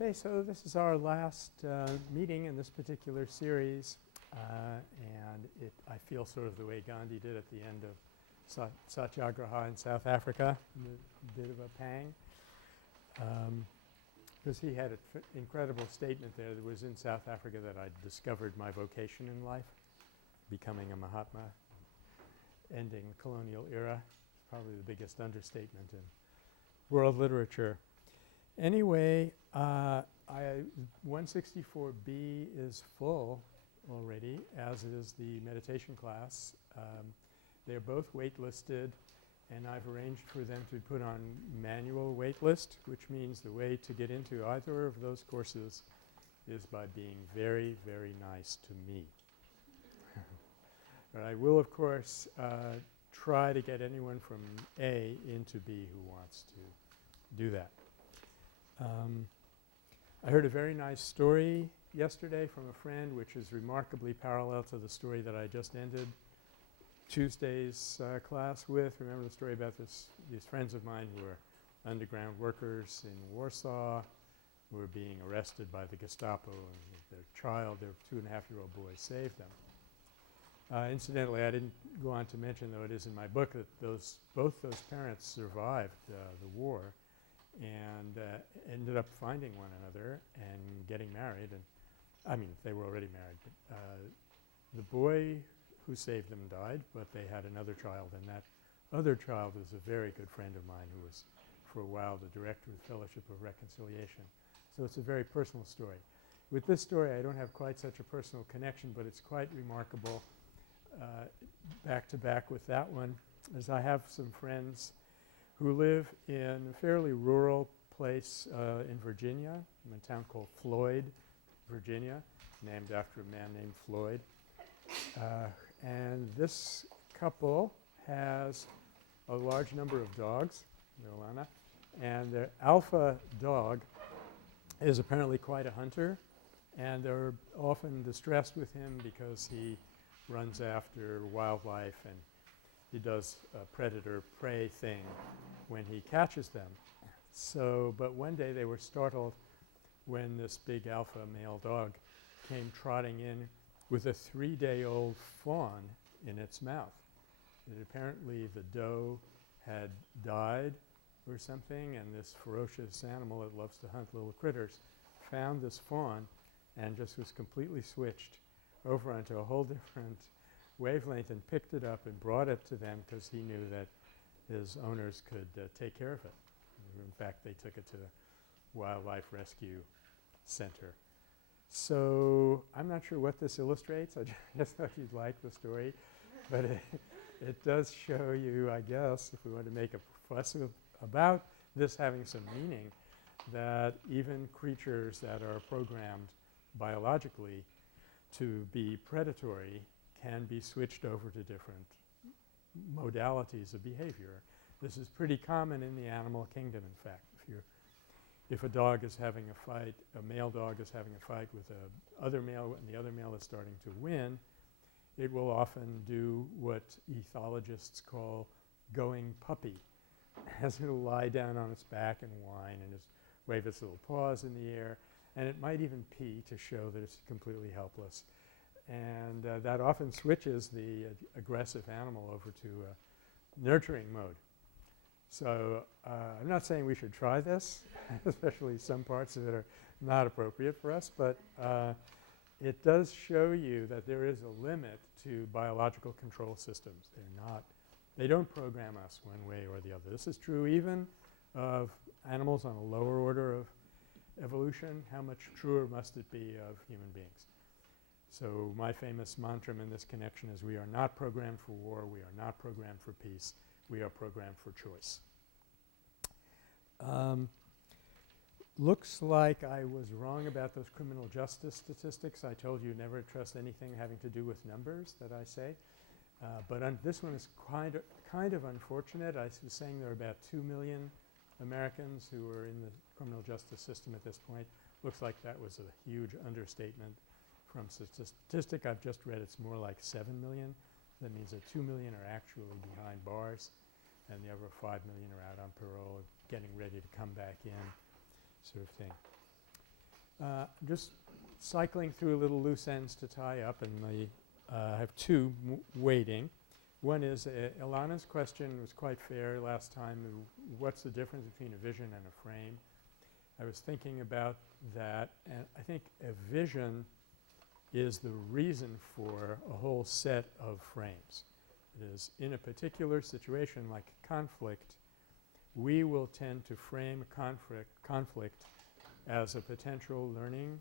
Okay, so this is our last meeting in this particular series, and I feel sort of the way Gandhi did at the end of Satyagraha in South Africa, a bit of a pang, because he had an incredible statement there that was in South Africa that I discovered my vocation in life, becoming a Mahatma, ending the colonial era, probably the biggest understatement in world literature. Anyway, 164B is full already, as is the meditation class. They're both waitlisted, and I've arranged for them to put on manual waitlist, which means the way to get into either of those courses is by being very, very nice to me. But I will, of course, try to get anyone from A into B who wants to do that. I heard a very nice story yesterday from a friend which is remarkably parallel to the story that I just ended Tuesday's class with. Remember the story about these friends of mine who were underground workers in Warsaw who were being arrested by the Gestapo, and their 2.5-year-old boy saved them. Incidentally, I didn't go on to mention, though it is in my book, that both those parents survived the war and ended up finding one another and getting married. And I mean, they were already married. But, the boy who saved them died, but they had another child, and that other child was a very good friend of mine who was for a while the director of the Fellowship of Reconciliation. So it's a very personal story. With this story, I don't have quite such a personal connection, but it's quite remarkable back to back with that one, as I have some friends who live in a fairly rural place in Virginia, in a town called Floyd, Virginia, named after a man named Floyd. And this couple has a large number of dogs, Rolana, and their alpha dog is apparently quite a hunter, and they're often distressed with him because he runs after wildlife and he does a predator-prey thing when he catches them. So, but one day they were startled when this big alpha male dog came trotting in with a 3-day-old fawn in its mouth. And apparently the doe had died or something, and this ferocious animal that loves to hunt little critters found this fawn and just was completely switched over onto a whole different wavelength and picked it up and brought it to them because he knew that his owners could take care of it. In fact, they took it to the Wildlife Rescue Center. So I'm not sure what this illustrates. I just thought you'd like the story. But it does show you, I guess, if we want to make a fuss about this having some meaning, that even creatures that are programmed biologically to be predatory can be switched over to different modalities of behavior. This is pretty common in the animal kingdom, in fact. If a dog is having a fight, a male dog is having a fight with a other male and the other male is starting to win, it will often do what ethologists call going puppy, as it'll lie down on its back and whine and just wave its little paws in the air, and it might even pee to show that it's completely helpless. And that often switches the aggressive animal over to a nurturing mode. So I'm not saying we should try this, especially some parts that are not appropriate for us, but it does show you that there is a limit to biological control systems. They don't program us one way or the other. This is true even of animals on a lower order of evolution. How much truer must it be of human beings? So my famous mantra in this connection is we are not programmed for war, we are not programmed for peace, we are programmed for choice. Looks like I was wrong about those criminal justice statistics. I told you never trust anything having to do with numbers that I say. But this one is kind of unfortunate. I was saying there are about 2 million Americans who are in the criminal justice system at this point. Looks like that was a huge understatement from statistic I've just read. It's more like 7 million. That means that 2 million are actually behind bars, and the other 5 million are out on parole, getting ready to come back in, sort of thing. just cycling through little loose ends to tie up, and I have two waiting. One is Ilana's question was quite fair last time. What's the difference between a vision and a frame? I was thinking about that, and I think a vision is the reason for a whole set of frames. It is in a particular situation like conflict, we will tend to frame a conflict as a potential learning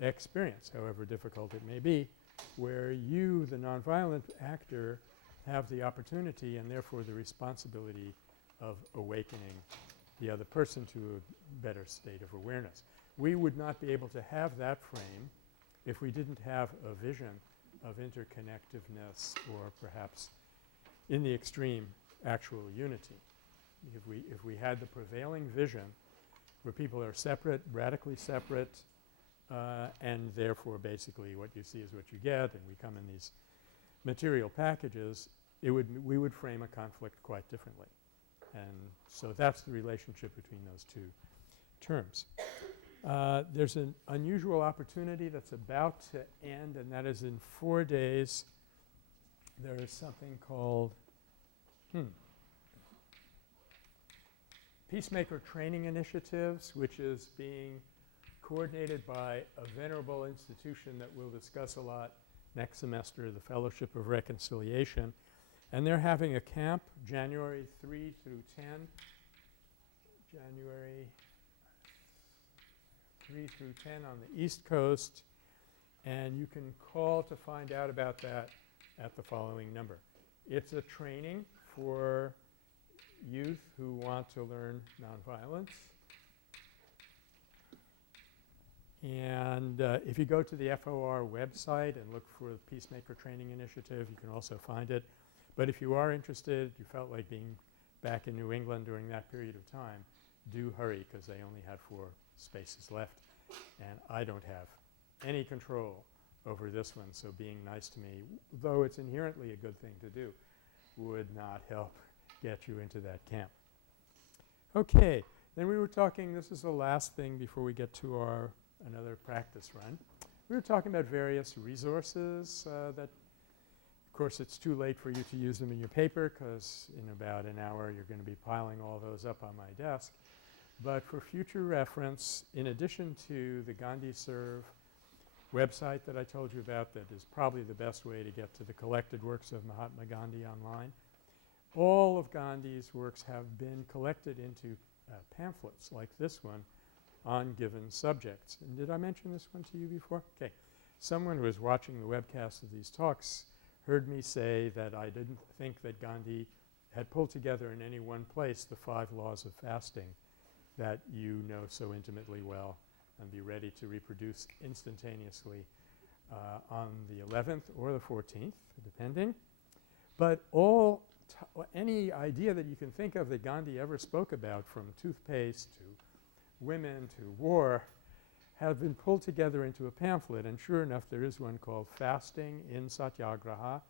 experience, however difficult it may be, where you, the nonviolent actor, have the opportunity and therefore the responsibility of awakening the other person to a better state of awareness. We would not be able to have that frame if we didn't have a vision of interconnectiveness or perhaps in the extreme actual unity. If we had the prevailing vision where people are separate, radically separate, and therefore basically what you see is what you get, and we come in these material packages, we would frame a conflict quite differently. And so that's the relationship between those two terms. There's an unusual opportunity that's about to end, and that is in 4 days. There is something called Peacemaker Training Initiatives, which is being coordinated by a venerable institution that we'll discuss a lot next semester, the Fellowship of Reconciliation. And they're having a camp January 3 through 10. January 3 through 10 on the East Coast. And you can call to find out about that at the following number. It's a training for youth who want to learn nonviolence. And if you go to the FOR website and look for the Peacemaker Training Initiative, you can also find it. But if you are interested, you felt like being back in New England during that period of time, do hurry because they only had 4 spaces left. And I don't have any control over this one, so being nice to me, though it's inherently a good thing to do, would not help get you into that camp. Okay. Then we were talking, this is the last thing before we get to another practice run. We were talking about various resources that, of course, it's too late for you to use them in your paper because in about an hour you're going to be piling all those up on my desk. But for future reference, in addition to the Gandhi Serve website that I told you about that is probably the best way to get to the collected works of Mahatma Gandhi online, all of Gandhi's works have been collected into pamphlets like this one on given subjects. And did I mention this one to you before? Okay. Someone who was watching the webcast of these talks heard me say that I didn't think that Gandhi had pulled together in any one place the 5 laws of fasting that you know so intimately well and be ready to reproduce instantaneously on the 11th or the 14th, depending. But any idea that you can think of that Gandhi ever spoke about, from toothpaste to women to war, have been pulled together into a pamphlet. And sure enough, there is one called Fasting in Satyagraha,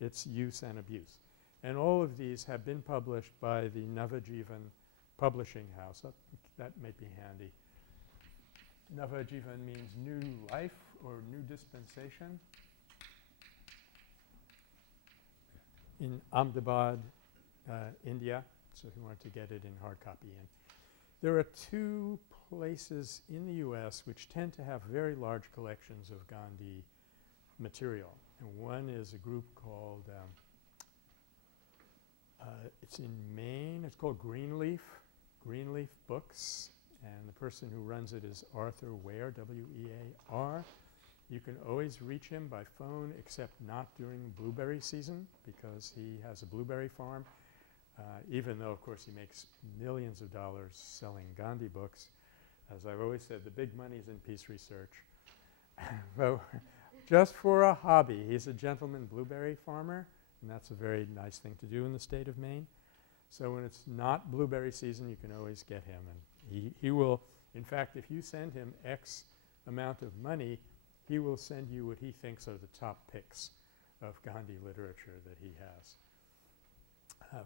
Its Use and Abuse. And all of these have been published by the Navajivan Publishing House. That might be handy. Navajivan means new life or new dispensation. In Ahmedabad, India, so if you want to get it in hard copy in. There are 2 places in the U.S. which tend to have very large collections of Gandhi material. And one is a group called, it's in Maine, it's called Greenleaf Books. And the person who runs it is Arthur Ware, W-E-A-R. You can always reach him by phone, except not during blueberry season because he has a blueberry farm. Even though, of course, he makes millions of dollars selling Gandhi books. As I've always said, the big money's in peace research. But just for a hobby, he's a gentleman blueberry farmer, and that's a very nice thing to do in the state of Maine. So when it's not blueberry season, you can always get him. And he will, in fact, if you send him X amount of money, he will send you what he thinks are the top picks of Gandhi literature that he has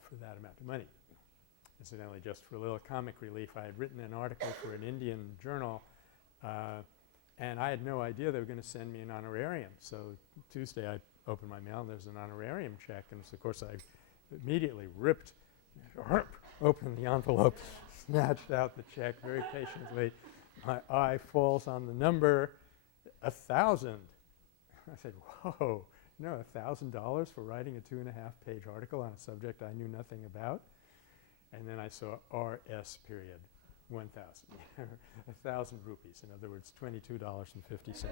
for that amount of money. Incidentally, just for a little comic relief, I had written an article for an Indian journal And I had no idea they were going to send me an honorarium. So Tuesday I opened my mail and there's an honorarium check. And so of course I immediately opened the envelope, snatched out the check very patiently. My eye falls on the number 1,000. I said, whoa, no, $1,000 for writing a 2.5-page article on a subject I knew nothing about? And then I saw RS period. 1,000, 1,000 rupees. In other words, $22.50.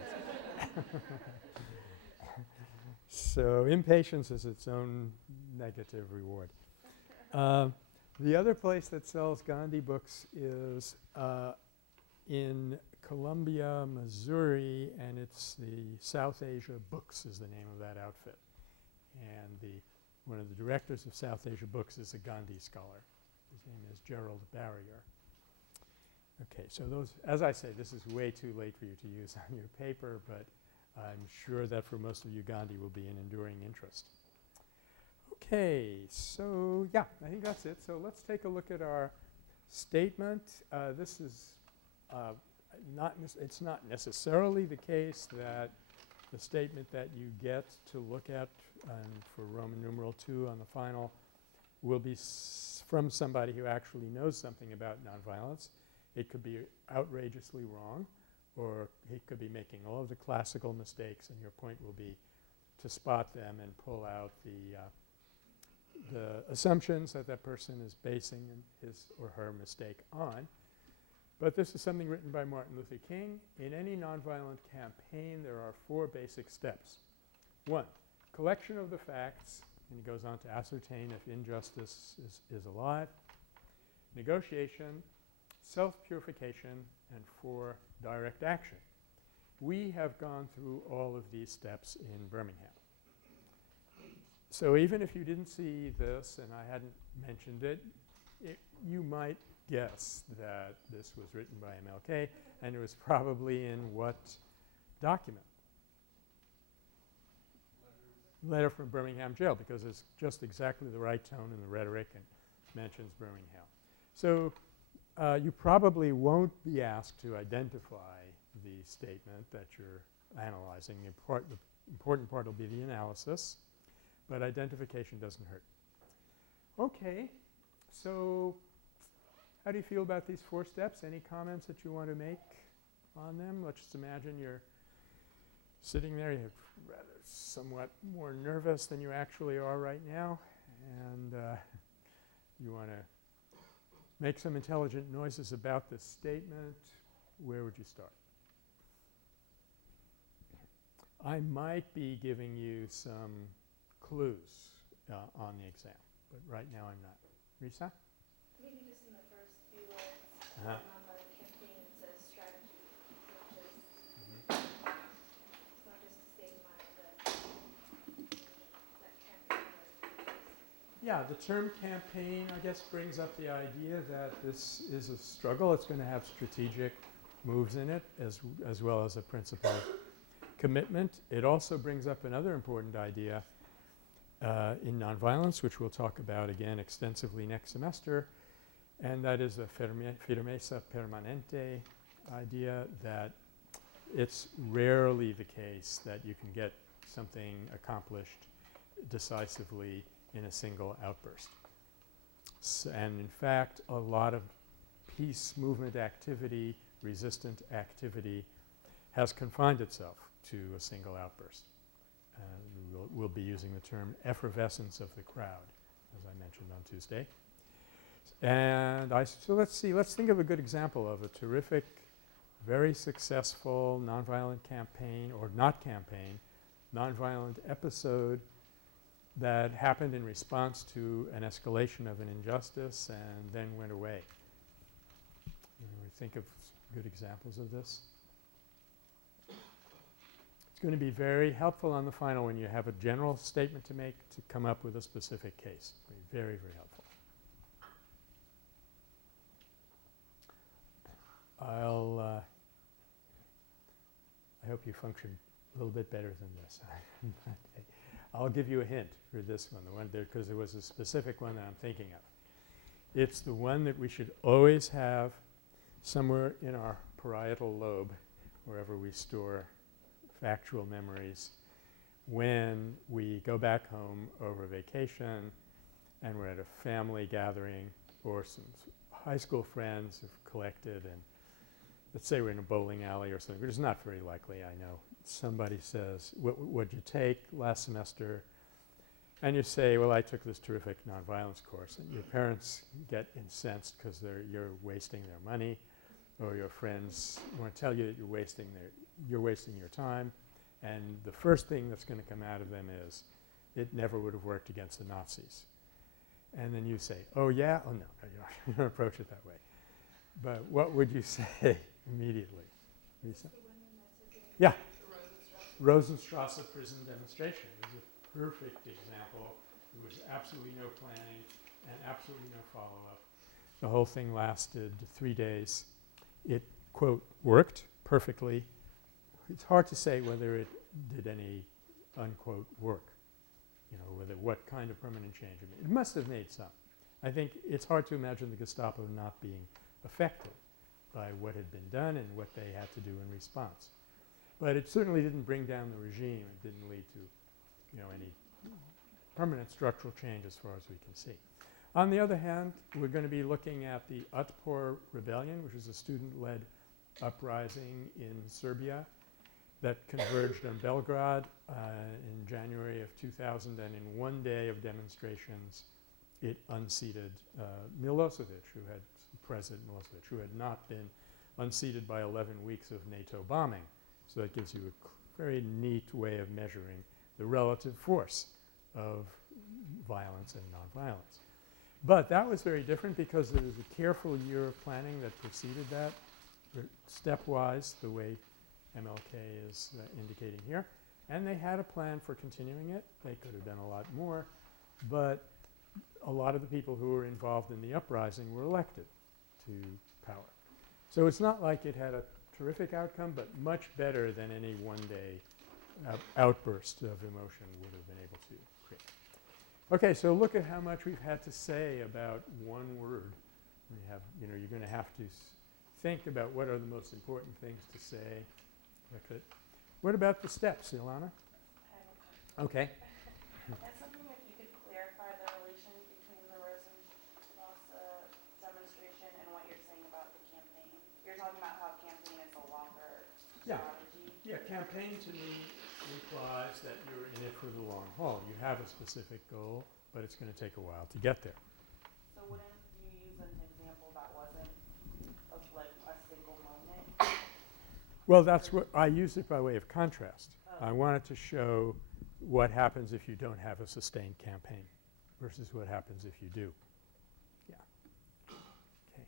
So impatience is its own negative reward. The other place that sells Gandhi books is in Columbia, Missouri, and it's the South Asia Books is the name of that outfit. And one of the directors of South Asia Books is a Gandhi scholar. His name is Gerald Barrier. Okay, so those, as I say, this is way too late for you to use on your paper, but I'm sure that for most of you Gandhi will be an enduring interest. Okay, so yeah, I think that's it. So let's take a look at our statement. This is it's not necessarily the case that the statement that you get to look at for Roman numeral 2 on the final will be from somebody who actually knows something about nonviolence. It could be outrageously wrong, or he could be making all of the classical mistakes, and your point will be to spot them and pull out the assumptions that that person is basing his or her mistake on. But this is something written by Martin Luther King. In any nonviolent campaign, there are 4 basic steps. 1, collection of the facts, and he goes on to ascertain if injustice is alive. Negotiation, self-purification, and 4, direct action. We have gone through all of these steps in Birmingham. So even if you didn't see this and I hadn't mentioned it, you might guess that this was written by MLK, and it was probably in what document? Letter from Birmingham jail, because it's just exactly the right tone in the rhetoric and mentions Birmingham. So you probably won't be asked to identify the statement that you're analyzing. The important part will be the analysis, but identification doesn't hurt. Okay, so how do you feel about these 4 steps? Any comments that you want to make on them? Let's just imagine you're sitting there, you're rather somewhat more nervous than you actually are right now, and you want to make some intelligent noises about this statement. Where would you start? I might be giving you some clues on the exam, but right now I'm not. Risa? Maybe just in the first few words, nonviolent campaign is a strategy, not it's not just to save money, but that campaign. Yeah, the term campaign, I guess, brings up the idea that this is a struggle. It's going to have strategic moves in it as well as a principle commitment. It also brings up another important idea in nonviolence, which we'll talk about again extensively next semester, and that is the firmeza permanente idea, that it's rarely the case that you can get something accomplished decisively in a single outburst. And in fact, a lot of peace movement activity, resistant activity, has confined itself to a single outburst. We'll be using the term effervescence of the crowd, as I mentioned on Tuesday. And so let's think of a good example of a terrific, very successful nonviolent campaign, or not campaign, nonviolent episode that happened in response to an escalation of an injustice and then went away. We think of good examples of this. It's going to be very helpful on the final when you have a general statement to make to come up with a specific case. Very, very helpful. I hope you function a little bit better than this. I'll give you a hint for this one, the one there, because there was a specific one that I'm thinking of. It's the one that we should always have somewhere in our parietal lobe wherever we store factual memories, when we go back home over vacation and we're at a family gathering or some high school friends have collected and let's say we're in a bowling alley or something, which is not very likely, I know. Somebody says, what'd you take last semester? And you say, well, I took this terrific nonviolence course. And your parents get incensed because you're wasting their money, or your friends want to tell you that you're wasting your time. And the first thing that's going to come out of them is, it never would have worked against the Nazis. And then you say, oh yeah? Oh no, you don't approach it that way. But what would you say immediately? Lisa? Yeah. Rosenstrasse prison demonstration is a perfect example. There was absolutely no planning and absolutely no follow-up. The whole thing lasted 3 days. It, quote, worked perfectly. It's hard to say whether it did any, unquote, work. You know, what kind of permanent change it made. It must have made some. I think it's hard to imagine the Gestapo not being affected by what had been done and what they had to do in response. But it certainly didn't bring down the regime. It didn't lead to, you know, any permanent structural change as far as we can see. On the other hand, we're going to be looking at the Otpor Rebellion, which is a student-led uprising in Serbia that converged on Belgrade in January of 2000, and in one day of demonstrations it unseated Milosevic, President Milosevic, who had not been unseated by 11 weeks of NATO bombing. So that gives you a very neat way of measuring the relative force of violence and nonviolence. But that was very different because there was a careful year of planning that preceded that, stepwise, the way MLK is indicating here. And they had a plan for continuing it. They could have done a lot more. But a lot of the people who were involved in the uprising were elected to power. So it's not like it had a terrific outcome, but much better than any one-day outburst of emotion would have been able to create. Okay, so look at how much we've had to say about one word. We have, you know, you're going to have to think about what are the most important things to say. What about the steps, Ilana? Okay. That's something if you could clarify the relation between the Rosenstrasse demonstration and what you're saying about the campaign. You're talking about how campaign is a longer strategy. Yeah, campaign to me implies that you're in it for the long haul. You have a specific goal, but it's going to take a while to get there. So wouldn't you use an example that wasn't of like a single moment? Well, that's what I used it by way of contrast. I wanted to show what happens if you don't have a sustained campaign versus what happens if you do. Yeah. Okay.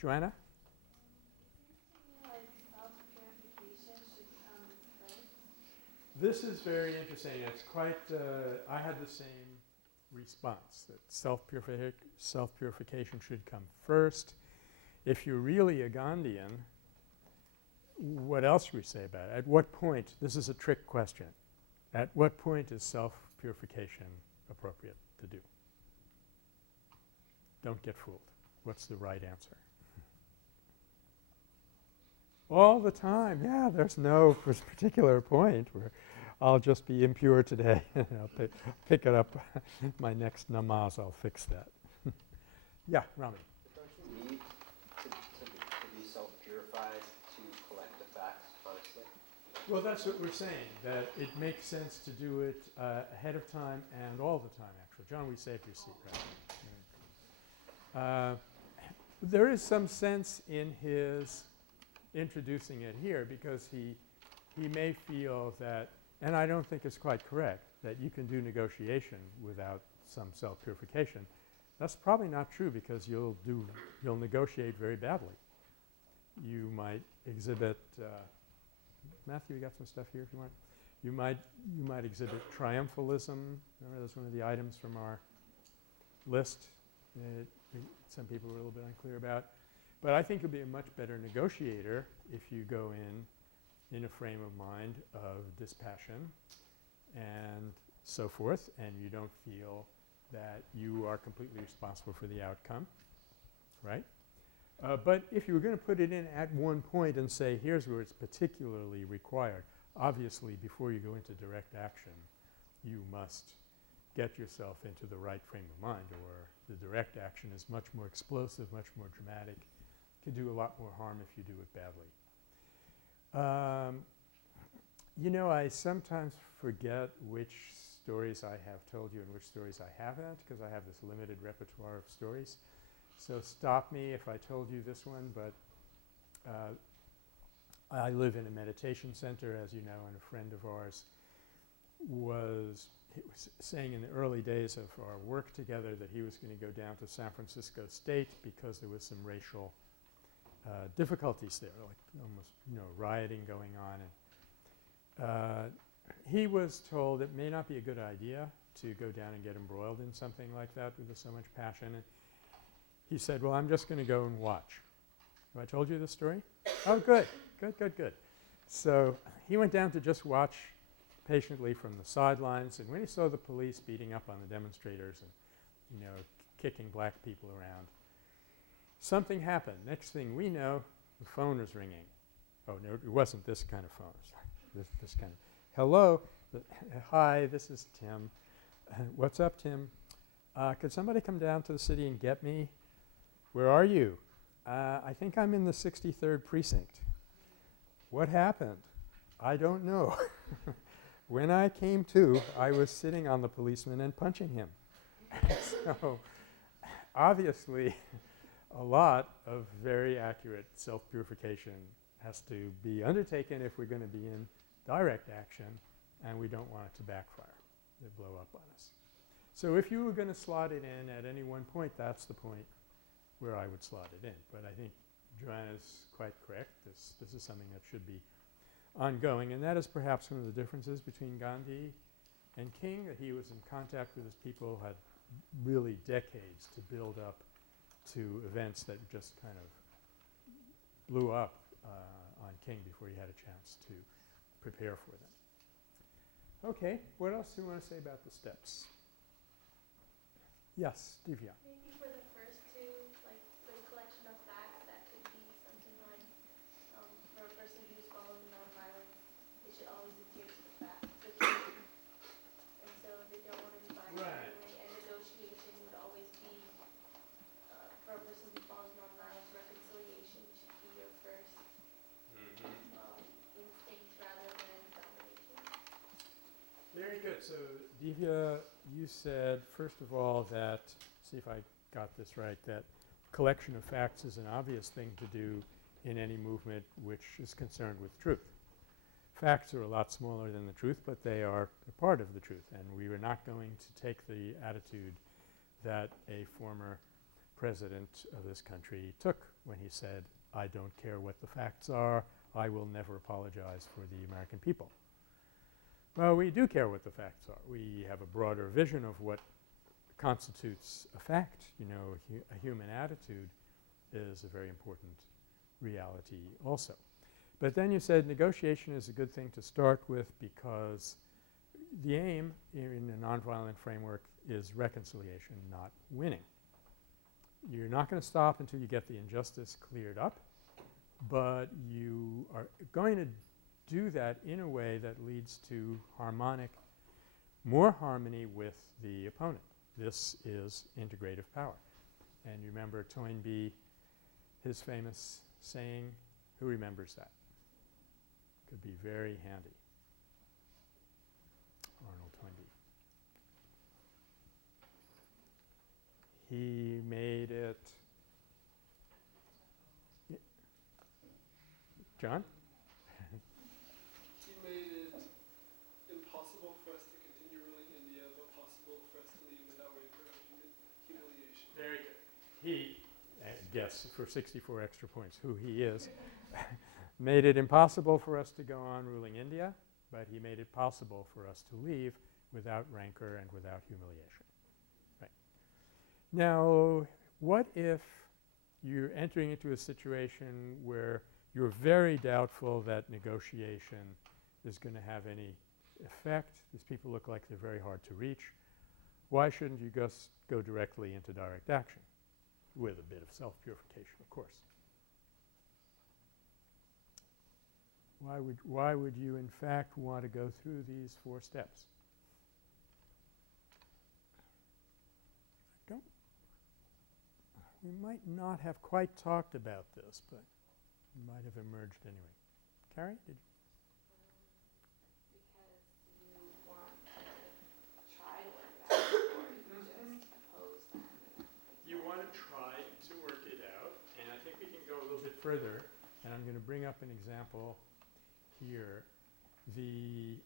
Joanna? Like self-purification should come first. This is very interesting. It's quite I had the same response, that self-purification should come first. If you're really a Gandhian, what else should we say about it? At what point, this is a trick question, at what point is self-purification appropriate to do? Don't get fooled. What's the right answer? All the time. Yeah, there's no particular point where I'll just be impure today and I'll pick it up my next namaz, I'll fix that. Yeah, Rami. Don't you need to be self-purified to collect the facts, honestly? Well, that's what we're saying, that it makes sense to do it ahead of time and all the time, actually. John, we saved your seat, right? There is some sense in his introducing it here because he may feel that, and I don't think it's quite correct, that you can do negotiation without some self-purification. That's probably not true because you'll negotiate very badly. You might exhibit Matthew, you got some stuff here if you want. You might exhibit triumphalism. Remember, that's one of the items from our list that some people were a little bit unclear about. But I think you'll be a much better negotiator if you go in a frame of mind of dispassion and so forth, and you don't feel that you are completely responsible for the outcome, right? But if you were going to put it in at one point and say here's where it's particularly required, obviously before you go into direct action you must get yourself into the right frame of mind, or the direct action is much more explosive, much more dramatic, can do a lot more harm if you do it badly. You know, I sometimes forget which stories I have told you and which stories I haven't because I have this limited repertoire of stories. So stop me if I told you this one, but I live in a meditation center, as you know, and a friend of ours was saying in the early days of our work together that he was going to go down to San Francisco State because there was some racial difficulties there, like almost, you know, rioting going on. And he was told it may not be a good idea to go down and get embroiled in something like that with so much passion. And he said, well, I'm just going to go and watch. Have I told you this story? Oh, good. Good, good, good. So he went down to just watch patiently from the sidelines, and when he saw the police beating up on the demonstrators and, you know, kicking black people around, something happened. Next thing we know, the phone is ringing. Oh, no, it wasn't this kind of phone. Sorry. This kind of, hello, hi, this is Tim. What's up, Tim? Could somebody come down to the city and get me? Where are you? I think I'm in the 63rd precinct. What happened? I don't know. When I came to, I was sitting on the policeman and punching him. So obviously a lot of very accurate self-purification has to be undertaken if we're going to be in direct action, and we don't want it to backfire, to blow up on us. So if you were going to slot it in at any one point, that's the point where I would slot it in. But I think Joanna's quite correct. This is something that should be ongoing, and that is perhaps one of the differences between Gandhi and King, that he was in contact with his people, had really decades to build up to events that just kind of blew up on King before he had a chance to prepare for them. Okay, what else do you want to say about the steps? Yes, Divya. Maybe for the first two, like for the collection of facts, that could be something like for a person who's following nonviolence, they should always adhere to the facts, the truth. And so if they don't want to be violent anyway, and negotiation would always be for a person who follows nonviolence, reconciliation should be your first instinct rather than domination. Very good. So Divya, you said first of all that, see if I got this right, that collection of facts is an obvious thing to do in any movement which is concerned with truth. Facts are a lot smaller than the truth, but they are a part of the truth, and we are not going to take the attitude that a former president of this country took when he said, I don't care what the facts are, I will never apologize for the American people. Well, we do care what the facts are. We have a broader vision of what constitutes a fact. You know, a human attitude is a very important reality also. But then you said negotiation is a good thing to start with because the aim in a nonviolent framework is reconciliation, not winning. You're not going to stop until you get the injustice cleared up, but you are going to do that in a way that leads to more harmony with the opponent. This is integrative power. And you remember Toynbee, his famous saying, who remembers that? Could be very handy. Arnold Toynbee. He made it John? He made it impossible for us to continue ruling India, but possible for us to leave without rancor or humiliation. Very good. He, guess for 64 extra points who he is, made it impossible for us to go on ruling India, but he made it possible for us to leave without rancor and without humiliation. Right. Now, what if you're entering into a situation where you're very doubtful that negotiation is going to have any effect? These people look like they're very hard to reach. Why shouldn't you just go directly into direct action? with a bit of self-purification, of course. Why would you in fact want to go through these 4 steps? We might not have quite talked about this, but it might have emerged anyway. Carrie, did you? Because you want to try to work it out, or you just oppose them. You want to try to work it out, and I think we can go a little bit further, and I'm going to bring up an example here. The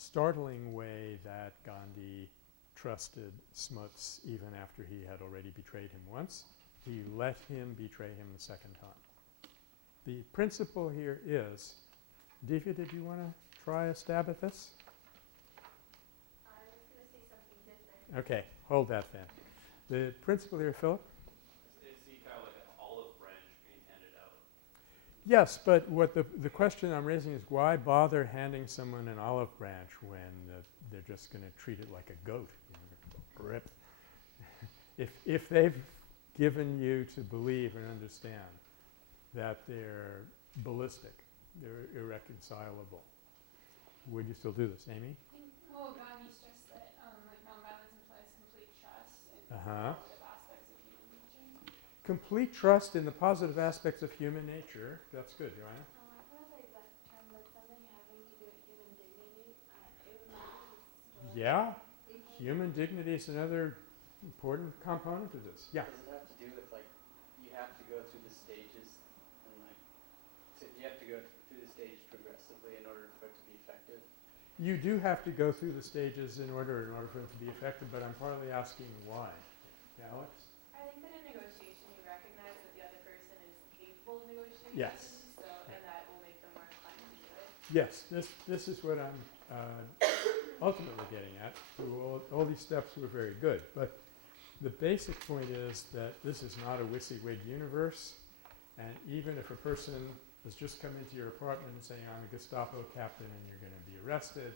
startling way that Gandhi trusted Smuts even after he had already betrayed him once. He let him betray him the second time. The principle here is, Divya, did you want to try a stab at this? I was going to say something different. Okay, hold that then. The principle here, Philip? Is he kind of like an olive branch being handed out? Yes, but what the question I'm raising is why bother handing someone an olive branch when they're just going to treat it like a goat? You know, rip. If they've given you to believe and understand that they're ballistic, they're irreconcilable, would you still do this, Amy? Well, Gandhi stressed that like nonviolence implies complete trust in Uh-huh. positive aspects of human nature. Complete trust in the positive aspects of human nature. That's good, Joanna. I forgot the exact term, but something having to do with human dignity. It reminds me Yeah, human dignity is another important component of this. Yeah. Does it have to do with like you have to go through the stages and like you have to go through the stages progressively in order for it to be effective? You do have to go through the stages in order for it to be effective, but I'm partly asking why. Yeah, Alex? I think that in negotiation you recognize that the other person is capable of negotiating. Yes. So, and that will make them more inclined to do it. Yes, this is what I'm ultimately getting at. So all these steps were very good, but the basic point is that this is not a WYSIWYG universe, and even if a person has just come into your apartment and saying, I'm a Gestapo captain and you're going to be arrested,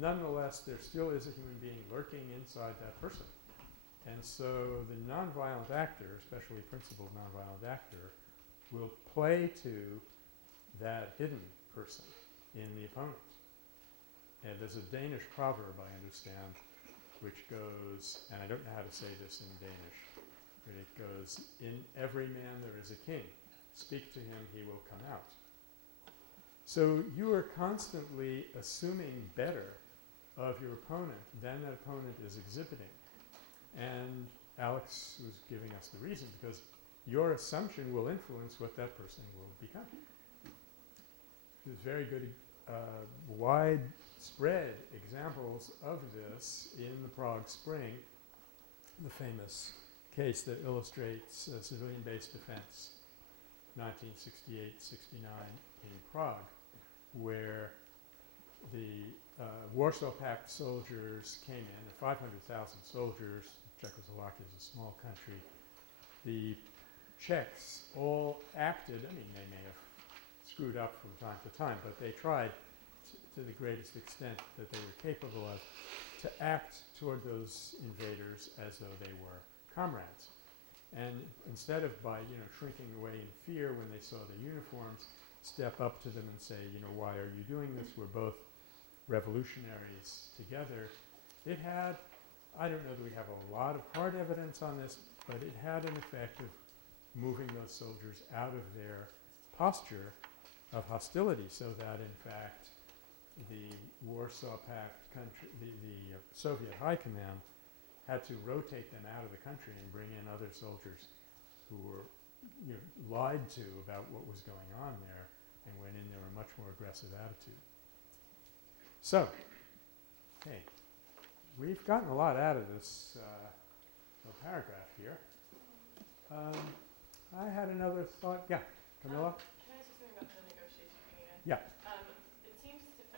nonetheless, there still is a human being lurking inside that person. And so the nonviolent actor, especially principled nonviolent actor, will play to that hidden person in the opponent. And there's a Danish proverb, I understand, which goes, and I don't know how to say this in Danish, but it goes, in every man there is a king. Speak to him, he will come out. So you are constantly assuming better of your opponent than that opponent is exhibiting. And Alex was giving us the reason, because your assumption will influence what that person will become. There's very good widespread examples of this in the Prague Spring, the famous case that illustrates civilian-based defense, 1968-69 in Prague, where the Warsaw Pact soldiers came in, 500,000 soldiers. Czechoslovakia is a small country. The Czechs all acted, I mean, they may have screwed up from time to time, but they tried to the greatest extent that they were capable of to act toward those invaders as though they were comrades. And instead of by, shrinking away in fear when they saw the uniforms, step up to them and say, why are you doing this? We're both revolutionaries together. It had, I don't know that we have a lot of hard evidence on this, but it had an effect of moving those soldiers out of their posture of hostility, so that in fact the Warsaw Pact country, the Soviet High Command had to rotate them out of the country and bring in other soldiers who were lied to about what was going on there and went in there with a much more aggressive attitude. So, okay, we've gotten a lot out of this little paragraph here. I had another thought. Yeah, Camilla? Can I ask you something about the negotiation thing again? Yeah. It seems to, this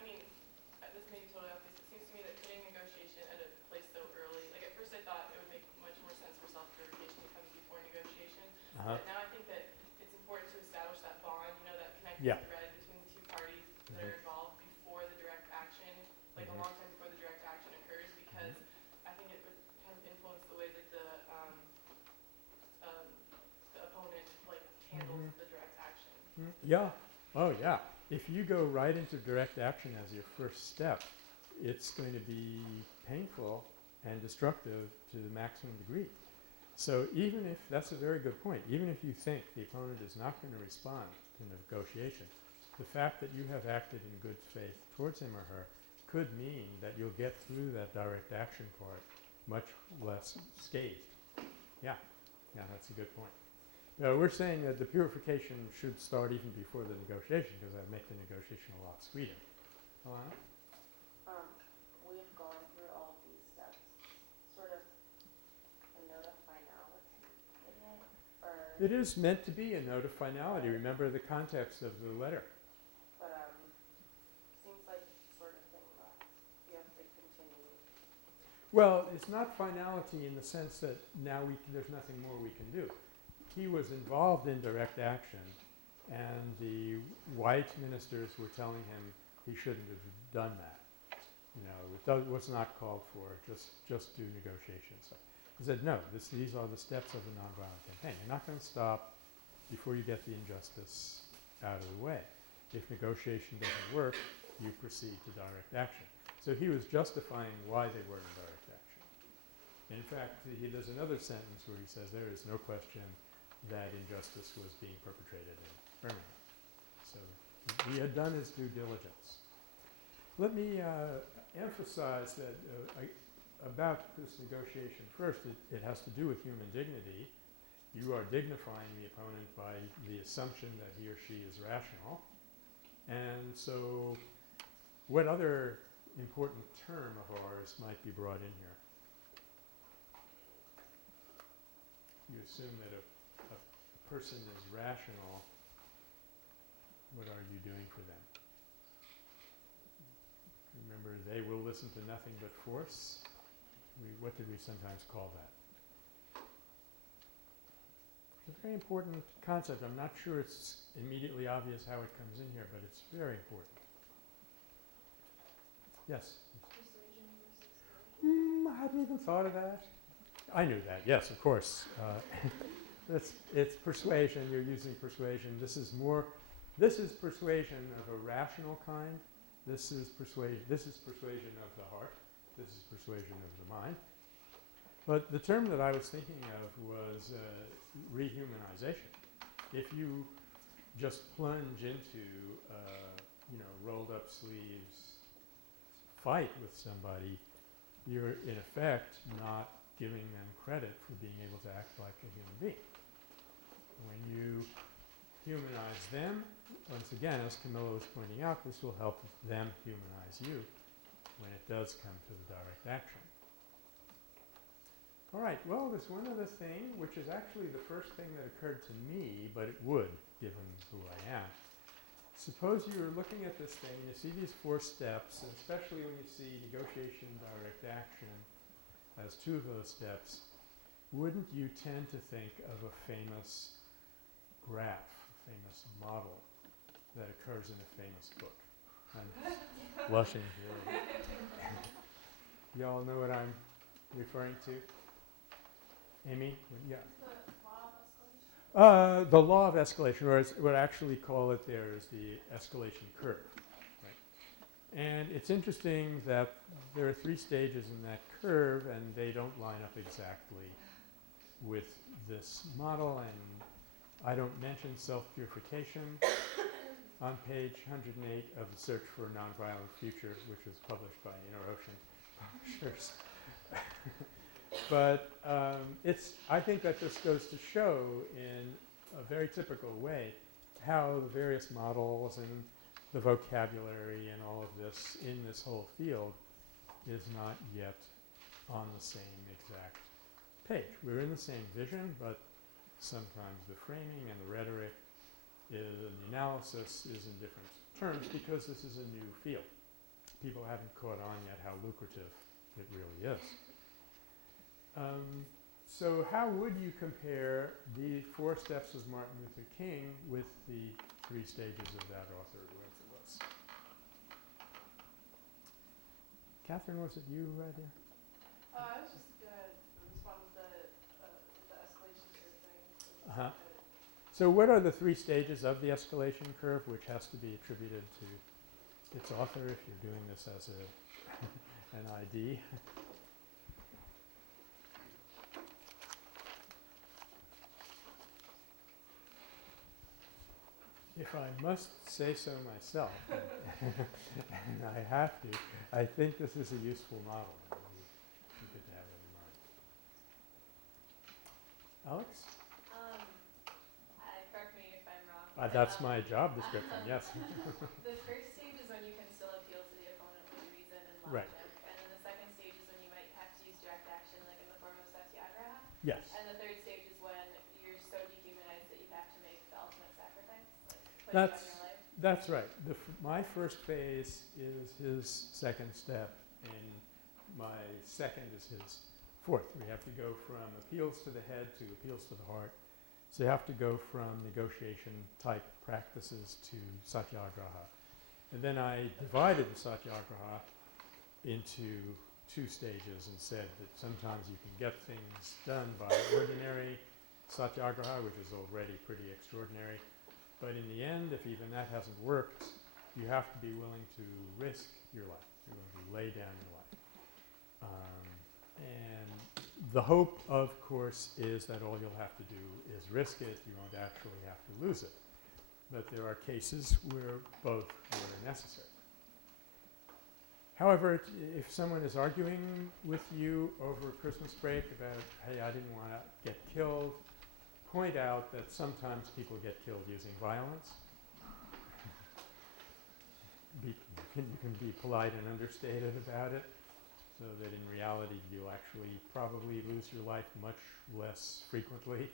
may be totally obvious, it seems to me that putting negotiation at a place so early, like at first I thought it would make much more sense for self-purification to come before negotiation, but now I think that it's important to establish that bond, that connecting thread between the two parties that are involved before the direct action, like a long time before the direct action occurs, because I think it would kind of influence the way that the Yeah. Oh, yeah. If you go right into direct action as your first step, it's going to be painful and destructive to the maximum degree. So even if – that's a very good point. Even if you think the opponent is not going to respond to negotiation, the fact that you have acted in good faith towards him or her could mean that you'll get through that direct action part much less scathed. Yeah. Yeah, that's a good point. We're saying that the purification should start even before the negotiation because that would make the negotiation a lot sweeter. Alana? We've gone through all of these steps, sort of a note of finality in it, or, It is meant to be a note of finality. Remember the context of the letter. but seems like sort of thing that you have to continue. Well, it's not finality in the sense that now there's nothing more we can do. He was involved in direct action, and the white ministers were telling him he shouldn't have done that. You know, it was not called for. Just do negotiations. So he said, no, these are the steps of a nonviolent campaign. You're not going to stop before you get the injustice out of the way. If negotiation doesn't work, you proceed to direct action. So he was justifying why they were in direct action. In fact, there's another sentence where he says there is no question that injustice was being perpetrated in Birmingham. So he had done his due diligence. Let me emphasize that about this negotiation first, it has to do with human dignity. You are dignifying the opponent by the assumption that he or she is rational. And so what other important term of ours might be brought in here? You assume that a person is rational. What are you doing for them? Remember, they will listen to nothing but force. What did we sometimes call that? It's a very important concept. I'm not sure it's immediately obvious how it comes in here, but it's very important. Yes? Persuasion versus I hadn't even thought of that. I knew that, yes, of course. It's persuasion. You're using persuasion. This is persuasion of a rational kind. This is persuasion of the heart. This is persuasion of the mind. But the term that I was thinking of was rehumanization. If you just plunge into rolled up sleeves fight with somebody, you're in effect not giving them credit for being able to act like a human being. When you humanize them, once again, as Camilla was pointing out, this will help them humanize you when it does come to the direct action. All right, well, there's one other thing, which is actually the first thing that occurred to me, but it would, given who I am. Suppose you're looking at this thing, you see these 4 steps, and especially when you see negotiation and direct action as 2 of those steps, wouldn't you tend to think of a famous graph, a famous model that occurs in a famous book? I'm blushing here. Y'all know what I'm referring to? Amy? Yeah. The law of escalation, or what I actually call it there is the escalation curve. Right? And it's interesting that there are 3 stages in that curve, and they don't line up exactly with this model. And I don't mention self-purification on page 108 of the Search for a Nonviolent Future, which was published by InterOcean Publishers. But I think that just goes to show in a very typical way how the various models and the vocabulary and all of this in this whole field is not yet on the same exact page. We're in the same vision, but sometimes the framing and the rhetoric and the analysis is in different terms because this is a new field. People haven't caught on yet how lucrative it really is. So how would you compare the 4 steps of Martin Luther King with the 3 stages of that author, whoever it was? Catherine, was it you right here? I was just going to respond with the escalation curve thing. Uh-huh. So what are the three stages of the escalation curve, which has to be attributed to its author if you're doing this as an ID? If I must say so myself, and I have to, I think this is a useful model. You could have it in mind. Alex? Correct me if I'm wrong. That's my job description, yes. The first stage is when you can still appeal to the opponent with reason and Right. logic. And then the second stage is when you might have to use direct action, like in the form of satyagraha. Yes. And the third stage is when you're so dehumanized that you have to make the ultimate sacrifice, like put That's down your life. That's right. My first phase is his second step, and my second is his fourth. We have to go from appeals to the head to appeals to the heart. So you have to go from negotiation type practices to satyagraha. And then I divided the satyagraha into two stages and said that sometimes you can get things done by ordinary satyagraha, which is already pretty extraordinary. But in the end, if even that hasn't worked, you have to be willing to risk your life. You're going to lay down your life. And the hope, of course, is that all you'll have to do is risk it. You won't actually have to lose it. But there are cases where both are necessary. However, if someone is arguing with you over Christmas break about, hey, I didn't want to get killed, point out that sometimes people get killed using violence. You can be polite and understated about it, so that in reality you'll actually probably lose your life much less frequently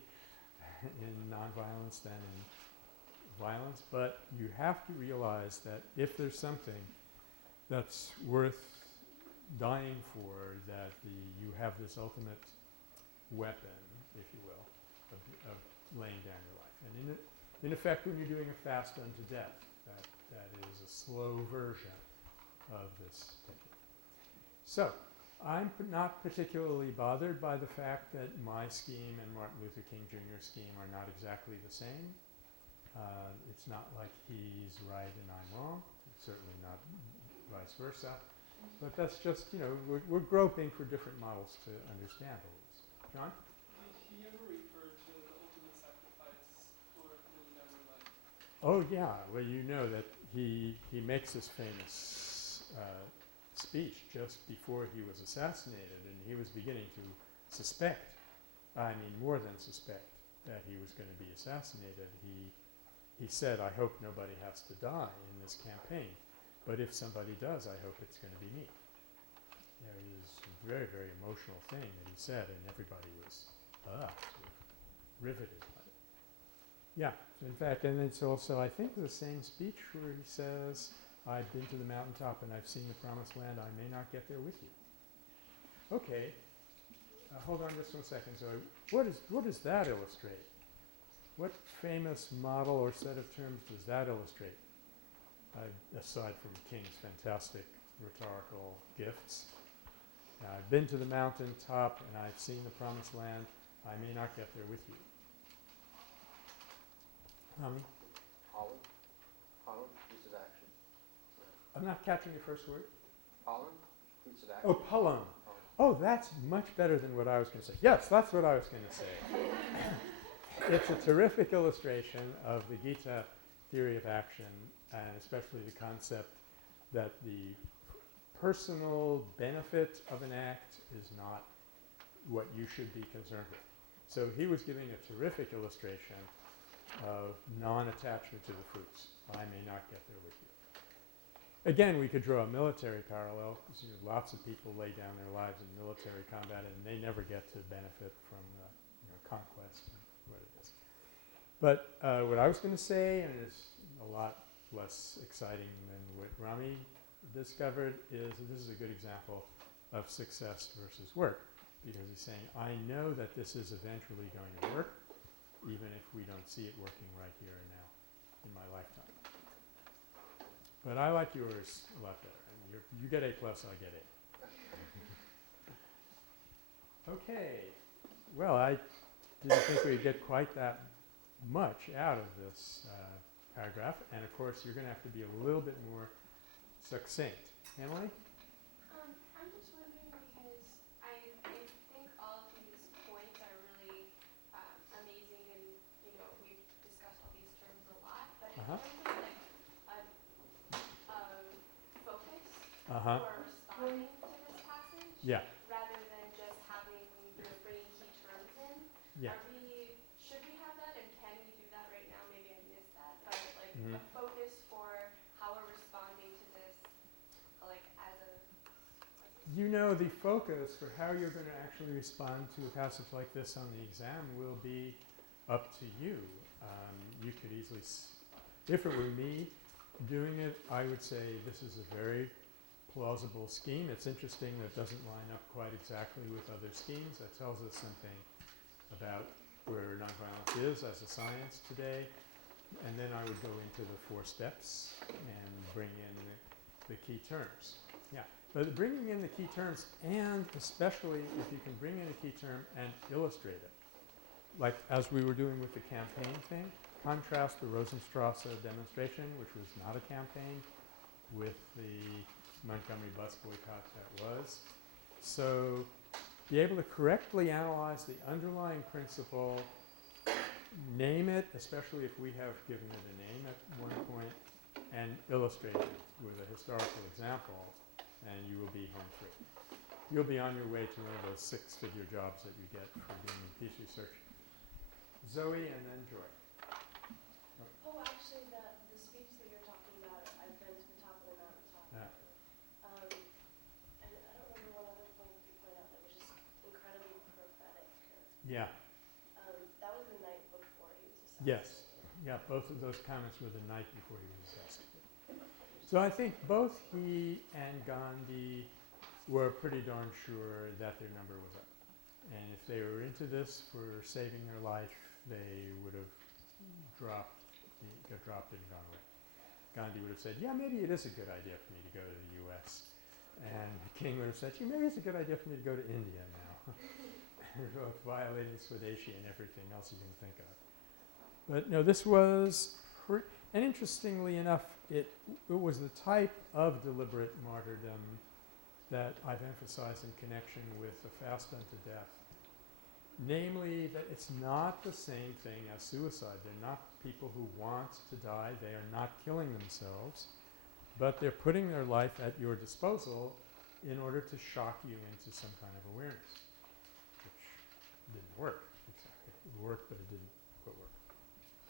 in nonviolence than in violence. But you have to realize that if there's something that's worth dying for, that you have this ultimate weapon, if you will, of laying down your life. And in effect, when you're doing a fast unto death, that is a slow version of this technique. So I'm not particularly bothered by the fact that my scheme and Martin Luther King Jr.'s scheme are not exactly the same. It's not like he's right and I'm wrong. It's certainly not vice versa. But that's just, we're groping for different models to understand all this. John? Did he ever refer to the ultimate sacrifice, or will you never like? Oh yeah, well you know that he makes this famous speech just before he was assassinated, and he was beginning to suspect, more than suspect, that he was going to be assassinated. He said, I hope nobody has to die in this campaign, but if somebody does, I hope it's going to be me. There is a very, very emotional thing that he said, and everybody was sort of riveted by it. Yeah, so in fact, and it's also, I think, the same speech where he says, I've been to the mountaintop and I've seen the promised land, I may not get there with you. Okay, hold on just 1 second. So what does that illustrate? What famous model or set of terms does that illustrate? Aside from King's fantastic rhetorical gifts. I've been to the mountaintop and I've seen the promised land, I may not get there with you. Holland, piece of action. I'm not catching your first word. Holland, piece of action. Oh, Palom. Oh, that's much better than what I was going to say. Yes, that's what I was going to say. It's a terrific illustration of the Gita theory of action, and especially the concept that the personal benefit of an act is not what you should be concerned with. So he was giving a terrific illustration of non-attachment to the fruits. I may not get there with you. Again, we could draw a military parallel, because lots of people lay down their lives in military combat and they never get to benefit from conquest and what it is. But what I was going to say, and it's a lot less exciting than what Rami discovered, is that this is a good example of success versus work, because he's saying, I know that this is eventually going to work, even if we don't see it working right here and now in my lifetime. But I like yours a lot better. You get A+, I get A. Okay. Well, I didn't think we'd get quite that much out of this paragraph, and of course you're going to have to be a little bit more succinct. Emily? I'm just wondering because I think all of these points are really amazing, and we've discussed all these terms a lot. But in terms of like a focus or responding to this passage, Yeah. rather than just having bringing key terms in, Yeah. should we have that, and can we do that right now? Maybe I missed that, but like a focus for how we're responding to this, like as a The focus for how you're going to actually respond to a passage like this on the exam will be up to you. You could easily, if it were me doing it, I would say this is a very plausible scheme. It's interesting that it doesn't line up quite exactly with other schemes. That tells us something about where nonviolence is as a science today. And then I would go into the 4 steps and bring in the key terms. Yeah, but bringing in the key terms, and especially if you can bring in a key term and illustrate it, like as we were doing with the campaign thing, contrast the Rosenstrasse demonstration, which was not a campaign, with the Montgomery bus boycott that was. So be able to correctly analyze the underlying principle, name it, especially if we have given it a name at one point, and illustrate it with a historical example, and you will be home free. You'll be on your way to one of those 6-figure jobs that you get for doing peace research. Zoe and then Joy. Oh, actually, the speech that you're talking about, I've been to the top of the mountaintop. Yeah. And I don't remember what other point you pointed out that was just incredibly prophetic. Yeah. That was the night before he was assassinated. Yes. Yeah, both of those comments were the night before he was assassinated. So I think both he and Gandhi were pretty darn sure that their number was up. And if they were into this for saving their life, they would have got dropped and gone away. Gandhi would have said, yeah, maybe it is a good idea for me to go to the U.S. And King would have said, yeah, maybe it's a good idea for me to go to India now. Violating Swadeshi and everything else you can think of. But no, this was, and interestingly enough, it was the type of deliberate martyrdom that I've emphasized in connection with the fast unto death. Namely, that it's not the same thing as suicide. They're not people who want to die. They are not killing themselves. But they're putting their life at your disposal in order to shock you into some kind of awareness, which didn't work exactly. It worked, but it didn't quite work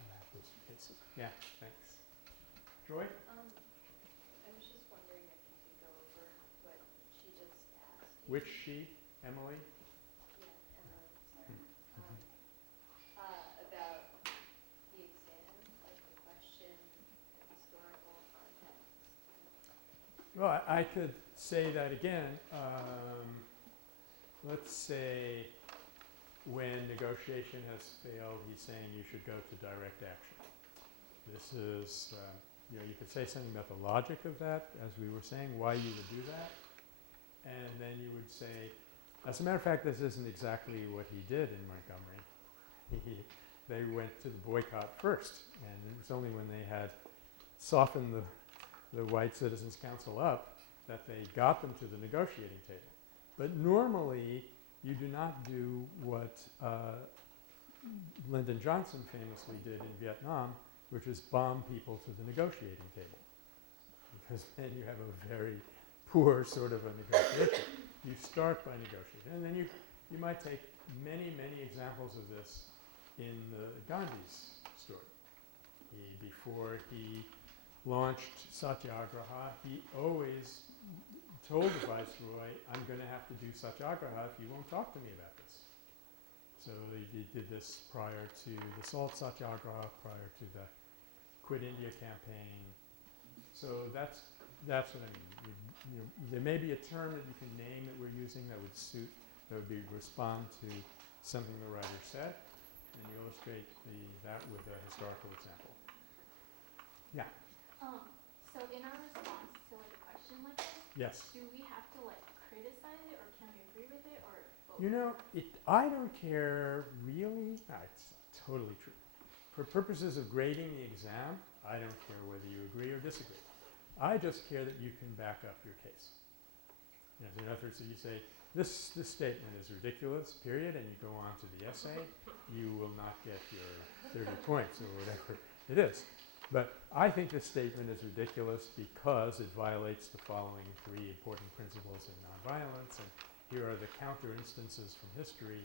in those cases. Yeah, thanks. Joy? I was just wondering if you could go over what she just asked. Which she? Emily? Yeah, Emily, sorry. About the exam, like the question, the historical context. Well, I could say that again. Let's say when negotiation has failed, he's saying you should go to direct action. This is, you could say something about the logic of that, as we were saying, why you would do that. And then you would say, as a matter of fact, this isn't exactly what he did in Montgomery. They went to the boycott first, and it was only when they had softened the White Citizens Council up that they got them to the negotiating table. But normally, you do not do what Lyndon Johnson famously did in Vietnam, which is bomb people to the negotiating table. Because then you have a very poor sort of a negotiation. You start by negotiating. And then you might take many, many examples of this in Gandhi's story. Before he launched Satyagraha, he always told the Viceroy, I'm going to have to do Satyagraha if you won't talk to me about this. So he did this prior to the Salt Satyagraha, prior to the Quit India campaign. So that's what I mean. There may be a term that you can name that we're using that would suit, that would be respond to something the writer said, and you illustrate that with a historical example. Yeah. So in our response to like a question like this, Yes. do we have to like criticize it, or can we agree with it, or both? I don't care really. It's totally true. for purposes of grading the exam, I don't care whether you agree or disagree. I just care that you can back up your case. You know, so in other words, if you say, this statement is ridiculous, period, and you go on to the essay, you will not get your 30 points or whatever it is. But I think this statement is ridiculous because it violates the following 3 important principles in nonviolence, and here are the counter instances from history.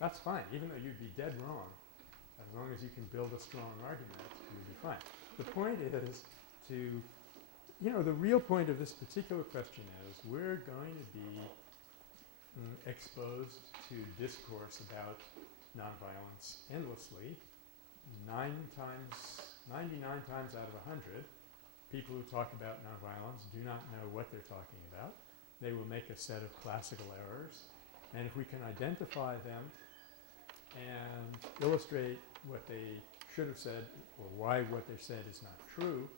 That's fine, even though you'd be dead wrong. As long as you can build a strong argument, you'll be fine. The point is to, you know, the real point of this particular question is we're going to be exposed to discourse about nonviolence endlessly. 99 times out of 100, people who talk about nonviolence do not know what they're talking about. They will make a set of classical errors. And if we can identify them and illustrate what they should have said or why what they said is not true,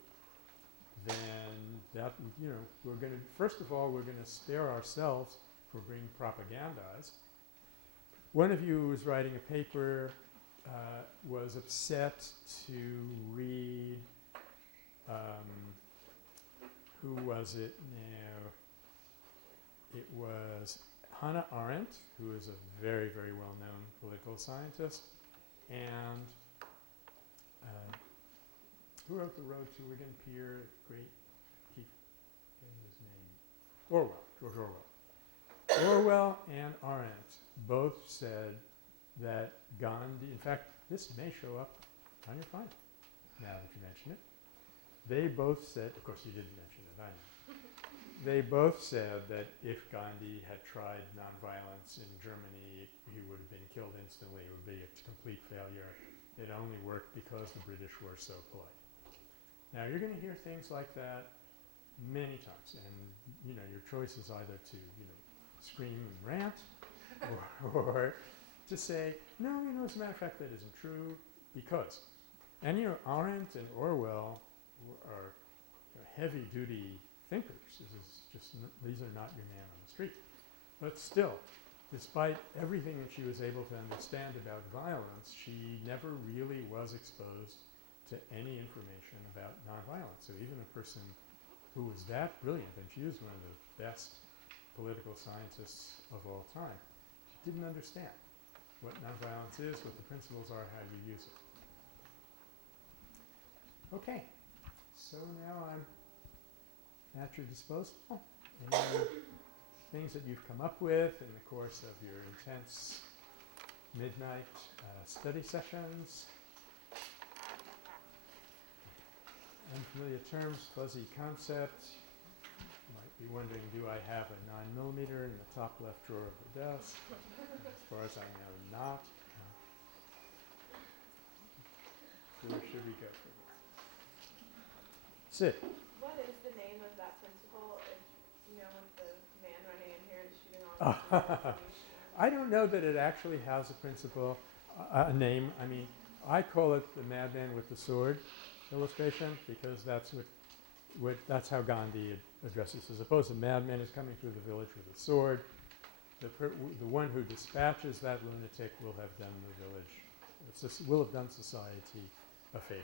then that, you know, we're going to, first of all, we're going to spare ourselves for being propagandized. One of you who was writing a paper was upset to read, who was it now? It was Hannah Arendt, who is a very, very well-known political scientist, and who wrote The Road to Wigan Pier? Great, keep getting his name. Orwell, George Orwell. Orwell and Arendt both said that Gandhi, in fact, this may show up on your file now that you mention it. They both said, of course you didn't mention it, I know. They both said that if Gandhi had tried nonviolence in Germany, he would have been killed instantly. It would be a complete failure. It only worked because the British were so polite. Now you're going to hear things like that many times, and you know your choice is either to scream and rant, or to say no. As a matter of fact, that isn't true because, and Arendt and Orwell are heavy-duty thinkers. This is just these are not your man on the street. But still, despite everything that she was able to understand about violence, she never really was exposed to any information about nonviolence. So even a person who was that brilliant, and she was one of the best political scientists of all time, she didn't understand what nonviolence is, what the principles are, how you use it. Okay, so now I'm at your disposal. Any things that you've come up with in the course of your intense midnight study sessions? Unfamiliar terms, fuzzy concept. You might be wondering, do I have a 9mm in the top left drawer of the desk? As far as I know, not. So where should we go from here? Sid. What is the name of that principle? If, with the man running in here and shooting all the I don't know that it actually has a principle, a name. I mean, I call it the madman with the sword illustration because that's that's how Gandhi addresses it. Suppose a madman is coming through the village with a sword. The one who dispatches that lunatic will have done the village, will have done society a favor.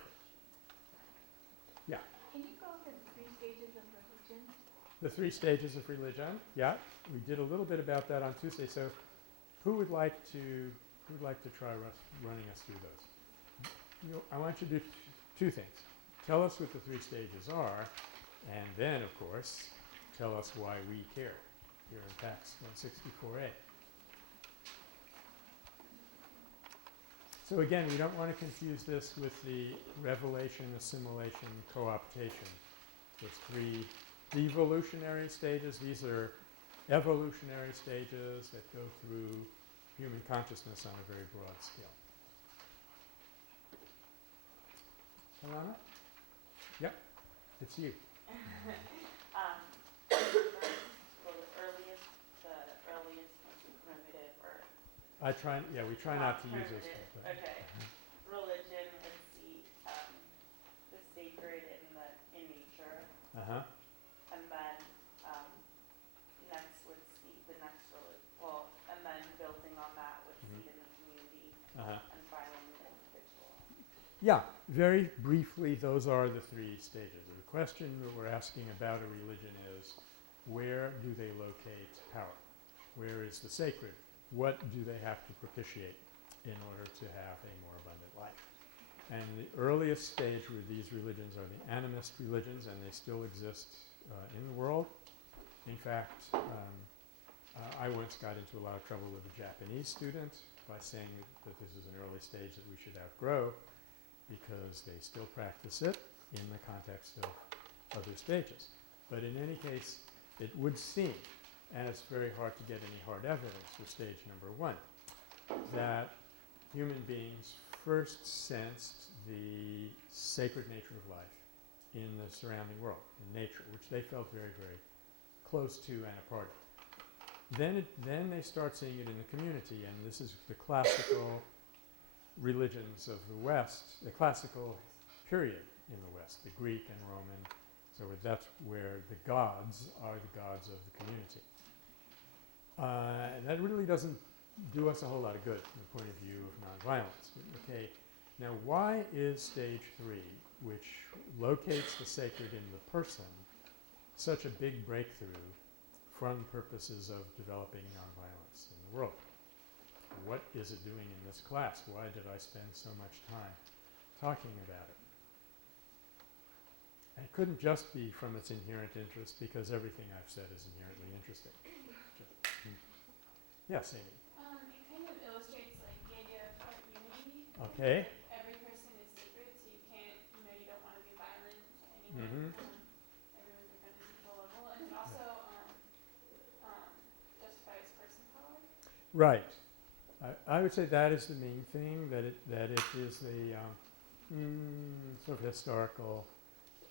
Yeah. Can you go over the 3 stages of religion? The 3 stages of religion. Yeah, we did a little bit about that on Tuesday. So, who would like to try running us through those? I want you to do 2 things. Tell us what the 3 stages are, and then, of course, tell us why we care here in PACS 164A. So again, we don't want to confuse this with the revelation, assimilation, co-optation. Those 3 devolutionary stages. These are evolutionary stages that go through human consciousness on a very broad scale. Alana? Yep, it's you. We try not to use those things. Okay. Religion, let's see, the sacred in nature. Uh-huh. And then next would see the next and then building on that would seed in the community. Uh-huh. And finally the individual. Yeah, very briefly, those are the three stages. The question that we're asking about a religion is, where do they locate power? Where is the sacred? What do they have to propitiate in order to have a more abundant life? And the earliest stage with these religions are the animist religions, and they still exist in the world. In fact, I once got into a lot of trouble with a Japanese student by saying that this is an early stage that we should outgrow, because they still practice it in the context of other stages. But in any case, it would seem, and it's very hard to get any hard evidence for stage number one, that human beings first sensed the sacred nature of life in the surrounding world, in nature, which they felt very, very close to and a part of. Then they start seeing it in the community, and this is the classical religions of the West, the classical period in the West, the Greek and Roman. So that's where the gods are the gods of the community. And that really doesn't do us a whole lot of good from the point of view of nonviolence. Okay, now why is stage 3, which locates the sacred in the person, such a big breakthrough from purposes of developing nonviolence in the world? What is it doing in this class? Why did I spend so much time talking about it? And it couldn't just be from its inherent interest, because everything I've said is inherently interesting. Yes, Amy. It kind of illustrates like the idea of heart unity. Okay. Like every person is sacred, so you can't, you don't want to be violent to anyone. Everyone's a friend at equal level, and it also justifies person power. Right. I would say that is the main thing, that it is the sort of historical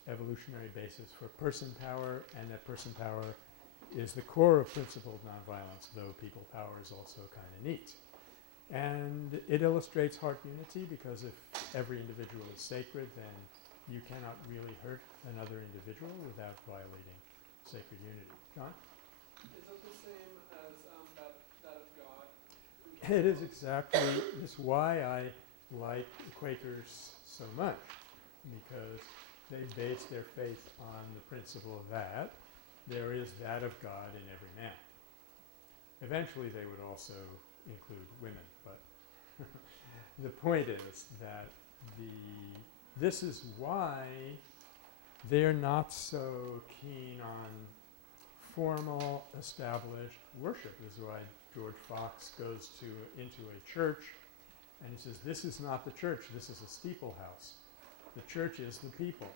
evolutionary basis for person power, and that person power is the core of principled nonviolence, though people power is also kind of neat. And it illustrates heart unity, because if every individual is sacred, then you cannot really hurt another individual without violating sacred unity. John? Is that the same as that of God? It is exactly. It's why I like the Quakers so much, because they base their faith on the principle that there is that of God in every man. Eventually they would also include women, but the point is that this is why they're not so keen on formal, established worship. This is why George Fox goes into a church and he says, this is not the church, this is a steeple house. The church is the people.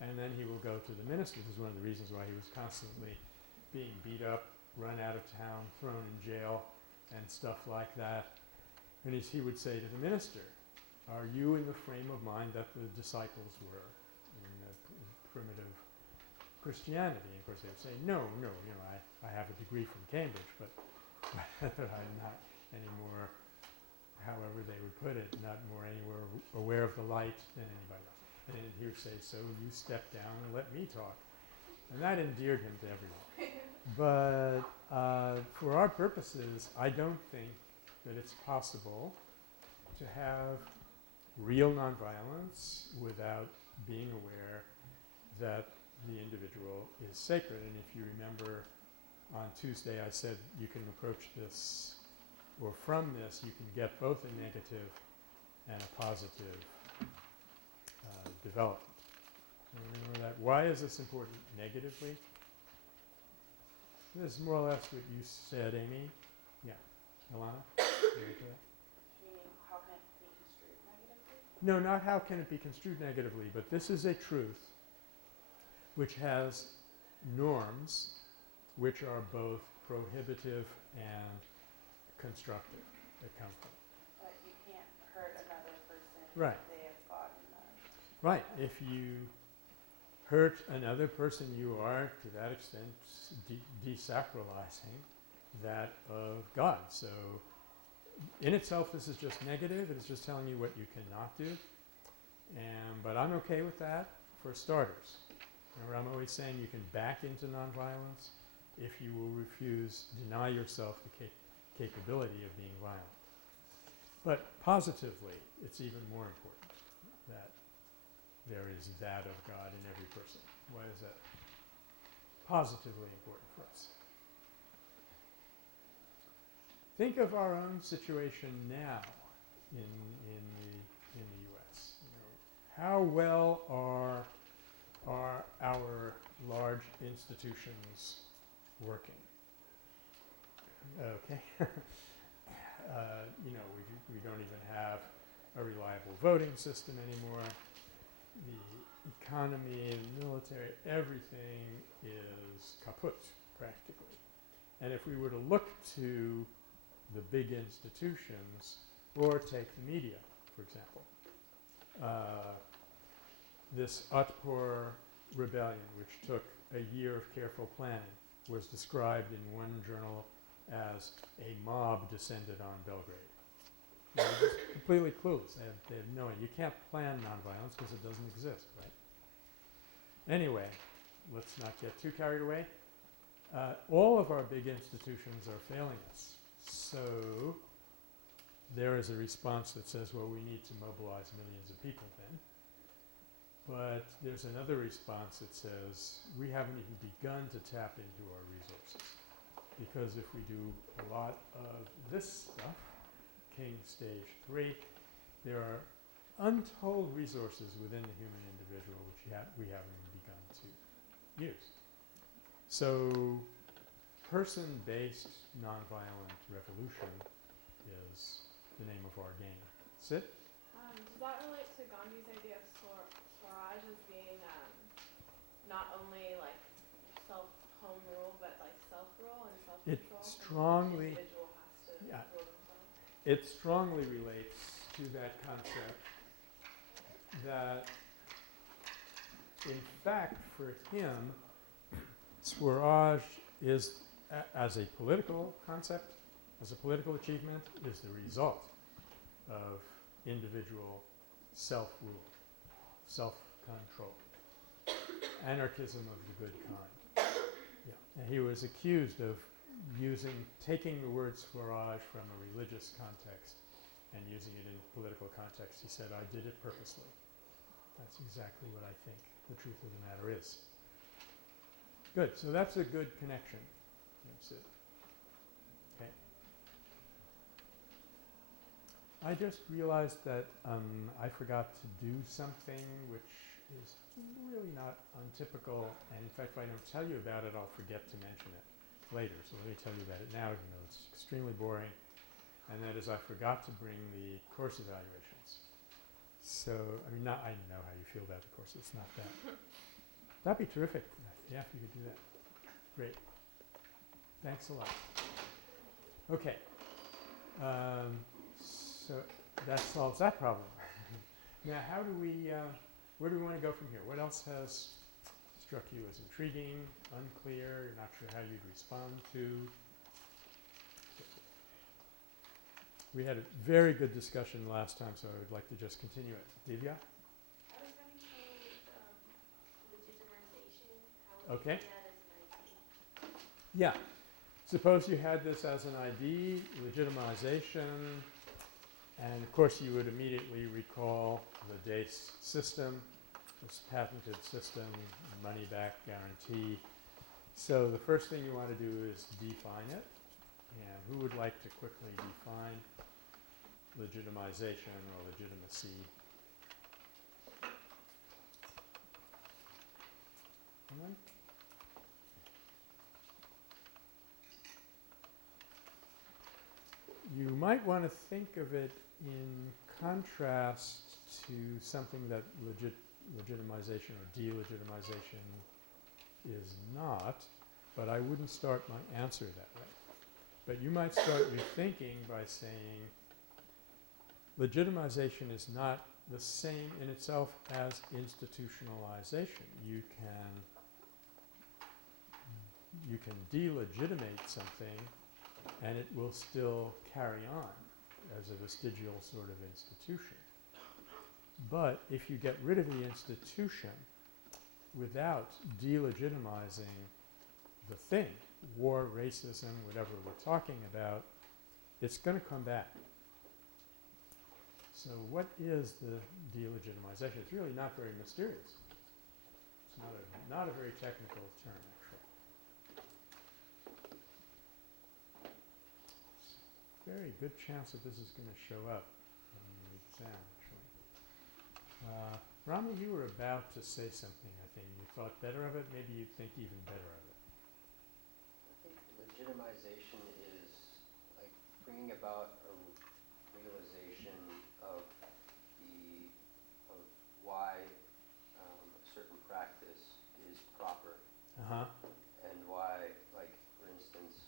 And then he will go to the minister. This is one of the reasons why he was constantly being beat up, run out of town, thrown in jail, and stuff like that. And he would say to the minister, are you in the frame of mind that the disciples were in the primitive Christianity? And of course they would say, no, I have a degree from Cambridge, but I'm not anymore, however they would put it, not more anywhere aware of the light than anybody else. And he would say, so you step down and let me talk. And that endeared him to everyone. But for our purposes, I don't think that it's possible to have real nonviolence without being aware that the individual is sacred. And if you remember on Tuesday I said you can approach this, or from this you can get both a negative and a positive development. Remember that. Why is this important negatively? This is more or less what you said, Amy. Yeah. Ilana? Meaning, how can it be construed negatively? No, not how can it be construed negatively, but this is a truth which has norms which are both prohibitive and constructive that come from it. But you can't hurt another person Right. if they have God in them. Right. If you hurt another person, you are, to that extent, desacralizing that of God. So in itself, this is just negative. It's just telling you what you cannot do. But I'm okay with that for starters. Remember, I'm always saying you can back into nonviolence if you will deny yourself the capability of being violent. But positively, it's even more important that there is that of God in every person. Why is that positively important for us? Think of our own situation now in the U.S. You know, how well are our large institutions working? Okay. You know, we don't even have a reliable voting system anymore. The economy, the military, everything is kaput practically. And if we were to look to the big institutions, or take the media, for example, this Otpor rebellion, which took a year of careful planning, was described in one journal as a mob descended on Belgrade. They're just completely clueless. They have no idea. You can't plan nonviolence because it doesn't exist, right? Anyway, let's not get too carried away. All of our big institutions are failing us. So there is a response that says, well, we need to mobilize millions of people then. But there's another response that says, we haven't even begun to tap into our resources. Because if we do a lot of this stuff, King Stage 3, there are untold resources within the human individual which we haven't even begun to use. So person-based nonviolent revolution is the name of our game. Sid? Does that relate to Gandhi's idea of Swaraj as being not only like self-home rule, but like self-rule and self-control? It strongly, The individual has to rule themselves. it strongly relates to that concept that, in fact, for him, Swaraj is, as a political concept, as a political achievement, is the result of individual self-rule, self-control, anarchism of the good kind. Yeah. And he was accused of taking the word Swaraj from a religious context and using it in a political context. He said, I did it purposely. That's exactly what I think the truth of the matter is. Good. So that's a good connection. That's it. Okay. I just realized that I forgot to do something which is really not untypical. And in fact, if I don't tell you about it, I'll forget to mention it later. So let me tell you about it now, even though it's extremely boring. And that is, I forgot to bring the course evaluations. So, I mean, I know how you feel about the course. It's not that. That'd be terrific. Yeah, if you could do that. Great. Thanks a lot. Okay. So that solves that problem. Now, how do we, where do we want to go from here? What else has struck you as intriguing, unclear, you're not sure how you'd respond to? We had a very good discussion last time, so I would like to just continue it. Divya? I was having trouble with legitimization. How would Okay. you do that as an ID? Yeah. Suppose you had this as an ID, legitimization, and of course you would immediately recall the DACE system, this patented system, money-back guarantee. So the first thing you want to do is define it. And who would like to quickly define legitimization or legitimacy? Anyone? You might want to think of it in contrast to something that legitimization or delegitimization is not, but I wouldn't start my answer that way. But you might start your thinking by saying legitimization is not the same in itself as institutionalization. You can delegitimate something and it will still carry on as a vestigial sort of institution. But if you get rid of the institution without delegitimizing the thing, war, racism, whatever we're talking about, it's going to come back. So what is the delegitimization? It's really not very mysterious. It's not a very technical term, actually. Very good chance that this is going to show up in the exam, actually. Rami, you were about to say something, I think. You thought better of it. Maybe you think even better of it. I think legitimization is like bringing about a realization of why a certain practice is proper, Uh-huh. and why, like for instance,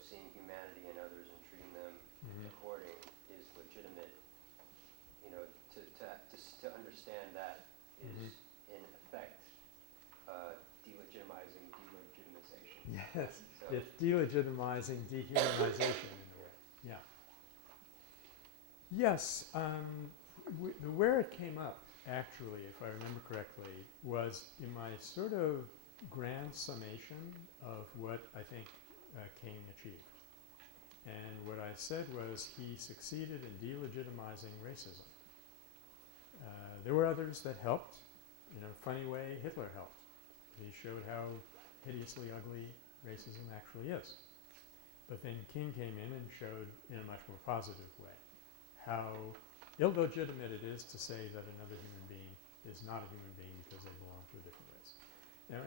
seeing humanity in others and treating them according is legitimate. To understand that is in effect delegitimizing delegitimization. Yes, So it's delegitimizing dehumanization in a way. Yeah. Yes, where it came up, actually, if I remember correctly, was in my sort of grand summation of what I think King achieved. And what I said was he succeeded in delegitimizing racism. There were others that helped. In a funny way, Hitler helped. He showed how hideously ugly racism actually is. But then King came in and showed in a much more positive way how illegitimate it is to say that another human being is not a human being because they belong to a different race. Now,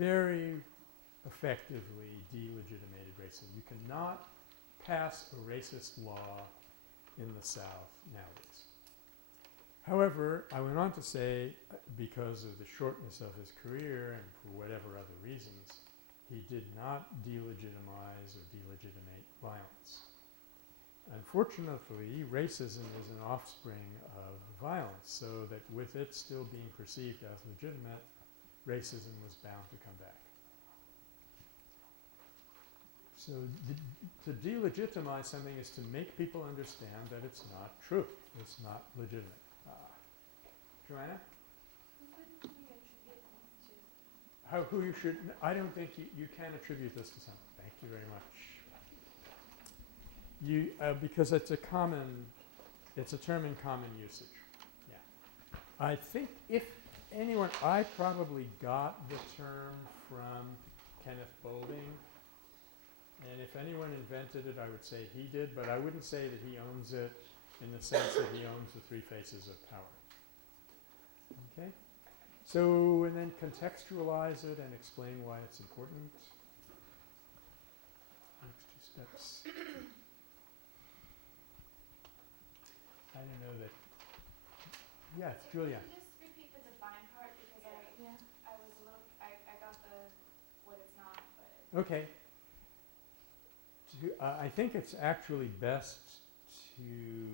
very effectively delegitimated racism. You cannot pass a racist law in the South nowadays. However, I went on to say, because of the shortness of his career and for whatever other reasons, he did not delegitimize or delegitimate violence. Unfortunately, racism is an offspring of violence, so that with it still being perceived as legitimate, racism was bound to come back. So to delegitimize something is to make people understand that it's not true, it's not legitimate. Joanna? Who could we attribute this to? Who you should, I don't think you can attribute this to someone. Thank you very much. Because it's a term in common usage. Yeah. I think if anyone, I probably got the term from Kenneth Boulding. And if anyone invented it, I would say he did, but I wouldn't say that he owns it in the sense that he owns the three faces of power. Okay? So, and then contextualize it and explain why it's important. Next two steps. I don't know that. Yes, Julia. Can you just repeat the define part because I was a little, I got what it's not, but. Okay. I think it's actually best to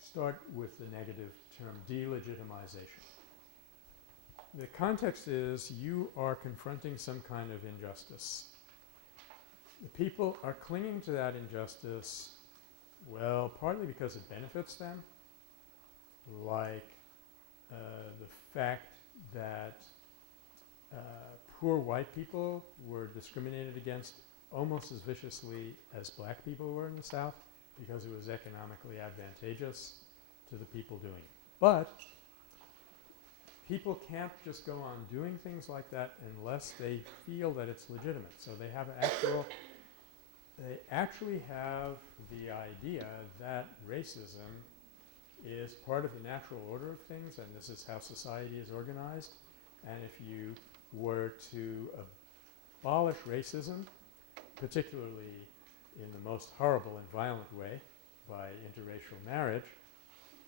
start with the negative term, delegitimization. The context is you are confronting some kind of injustice. The people are clinging to that injustice, well, partly because it benefits them, like the fact that poor white people were discriminated against almost as viciously as black people were in the South because it was economically advantageous to the people doing it. But people can't just go on doing things like that unless they feel that it's legitimate. So they actually have the idea that racism is part of the natural order of things, and this is how society is organized. And if you were to abolish racism, particularly in the most horrible and violent way by interracial marriage,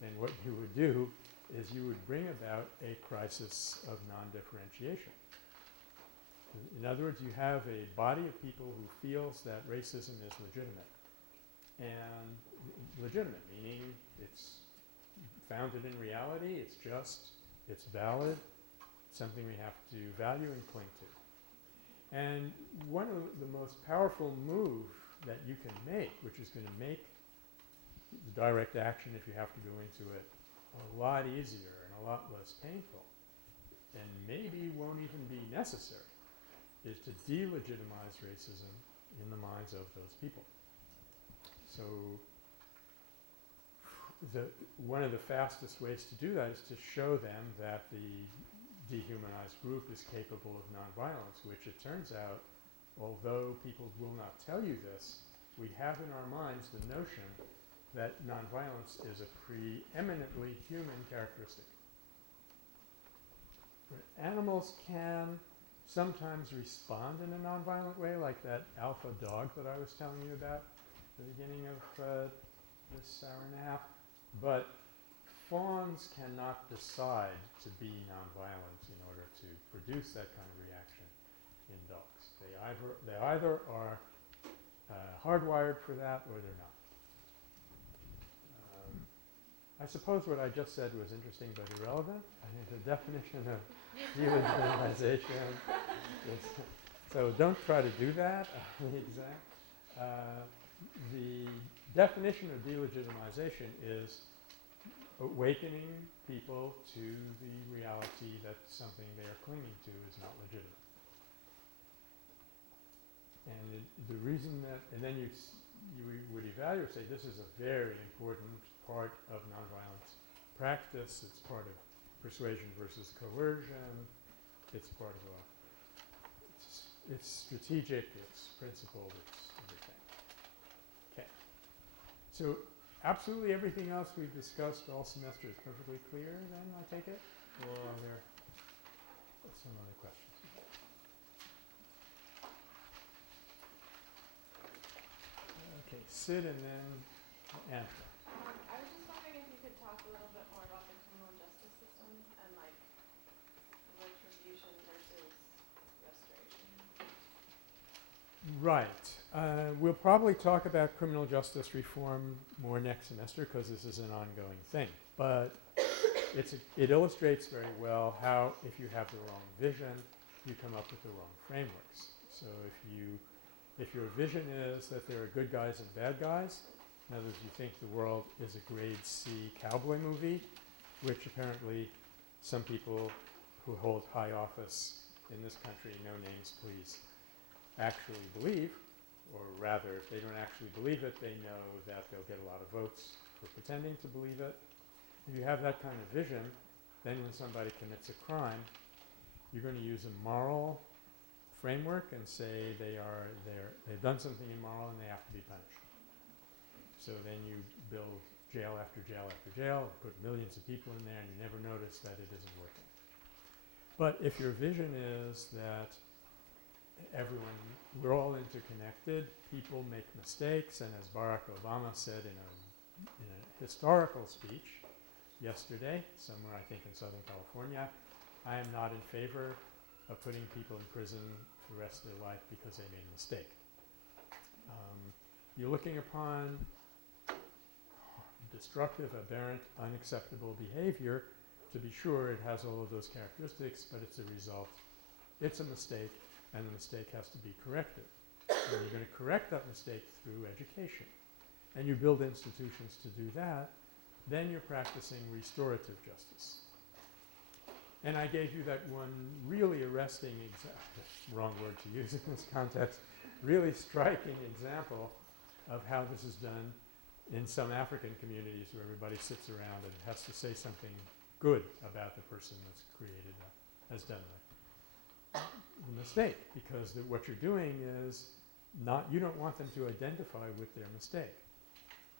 then what you would do is you would bring about a crisis of non-differentiation. In other words, you have a body of people who feels that racism is legitimate. And legitimate, meaning it's founded in reality, it's just, it's valid, it's something we have to value and cling to. And one of the most powerful moves that you can make, which is going to make the direct action, if you have to go into it, a lot easier and a lot less painful, and maybe won't even be necessary, is to delegitimize racism in the minds of those people. So one of the fastest ways to do that is to show them that the dehumanized group is capable of nonviolence, which it turns out, although people will not tell you this, we have in our minds the notion that nonviolence is a preeminently human characteristic. Animals can sometimes respond in a nonviolent way, like that alpha dog that I was telling you about at the beginning of this hour and a half. But fawns cannot decide to be nonviolent in order to produce that kind of reaction in dogs. They either are hardwired for that or they're not. I suppose what I just said was interesting but irrelevant. I think the definition of delegitimization is, so don't try to do that on the exam. The definition of delegitimization is awakening people to the reality that something they are clinging to is not legitimate. And the reason that, and then you would evaluate, say, this is a very important part of nonviolent practice. It's part of persuasion versus coercion. It's part of it's strategic, it's principled, it's everything. Okay. So absolutely everything else we've discussed all semester is perfectly clear then, I take it? Or are there some other questions? Okay, Sid and then Angela. I was just wondering if you could talk a little bit more about the criminal justice system and like retribution versus restoration. Right. We'll probably talk about criminal justice reform more next semester because this is an ongoing thing. But it illustrates very well how if you have the wrong vision, you come up with the wrong frameworks. So if your vision is that there are good guys and bad guys, in other words, you think the world is a grade C cowboy movie, which apparently some people who hold high office in this country, no names please, actually believe, or rather if they don't actually believe it, they know that they'll get a lot of votes for pretending to believe it. If you have that kind of vision, then when somebody commits a crime, you're going to use a moral framework and say they've done something immoral and they have to be punished. So then you build jail after jail after jail, put millions of people in there, and you never notice that it isn't working. But if your vision is that we're all interconnected, people make mistakes, and as Barack Obama said in a historical speech yesterday, somewhere I think in Southern California, I am not in favor of putting people in prison for the rest of their life because they made a mistake. You're looking upon destructive, aberrant, unacceptable behavior. To be sure, it has all of those characteristics, but it's a result. It's a mistake, and the mistake has to be corrected. And you're going to correct that mistake through education. And you build institutions to do that, then you're practicing restorative justice. And I gave you that one really arresting wrong word to use in this context, really striking example of how this is done in some African communities where everybody sits around and has to say something good about the person that's created has done the mistake, because what you're doing is you don't want them to identify with their mistake.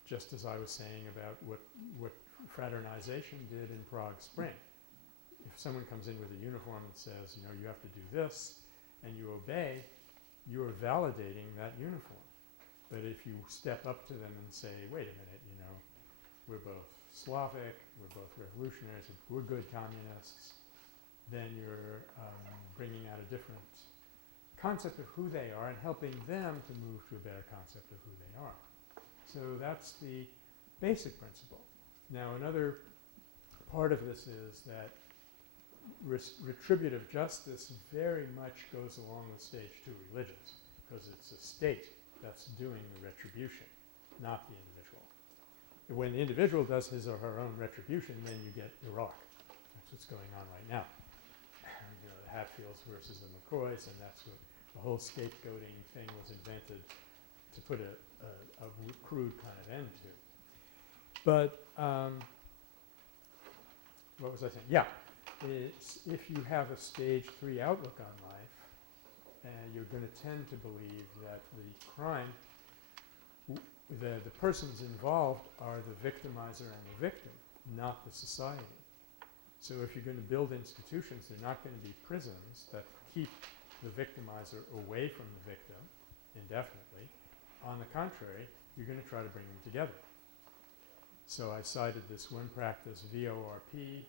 Just as I was saying about what fraternization did in Prague Spring. If someone comes in with a uniform and says, you have to do this, and you obey, you are validating that uniform. But if you step up to them and say, wait a minute, we're both Slavic, we're both revolutionaries, we're good communists, then you're bringing out a different concept of who they are and helping them to move to a better concept of who they are. So that's the basic principle. Now another part of this is that retributive justice very much goes along with stage 2 religions, because it's a state that's doing the retribution, not the individual. When the individual does his or her own retribution, then you get Iraq. That's what's going on right now. The Hatfields versus the McCoys, and that's what the whole scapegoating thing was invented to put a crude kind of end to. But what was I saying? Yeah, it's if you have a stage 3 outlook on life, you're going to tend to believe that the crime, the persons involved are the victimizer and the victim, not the society. So if you're going to build institutions, they're not going to be prisons that keep the victimizer away from the victim indefinitely. On the contrary, you're going to try to bring them together. So I cited this one practice, VORP,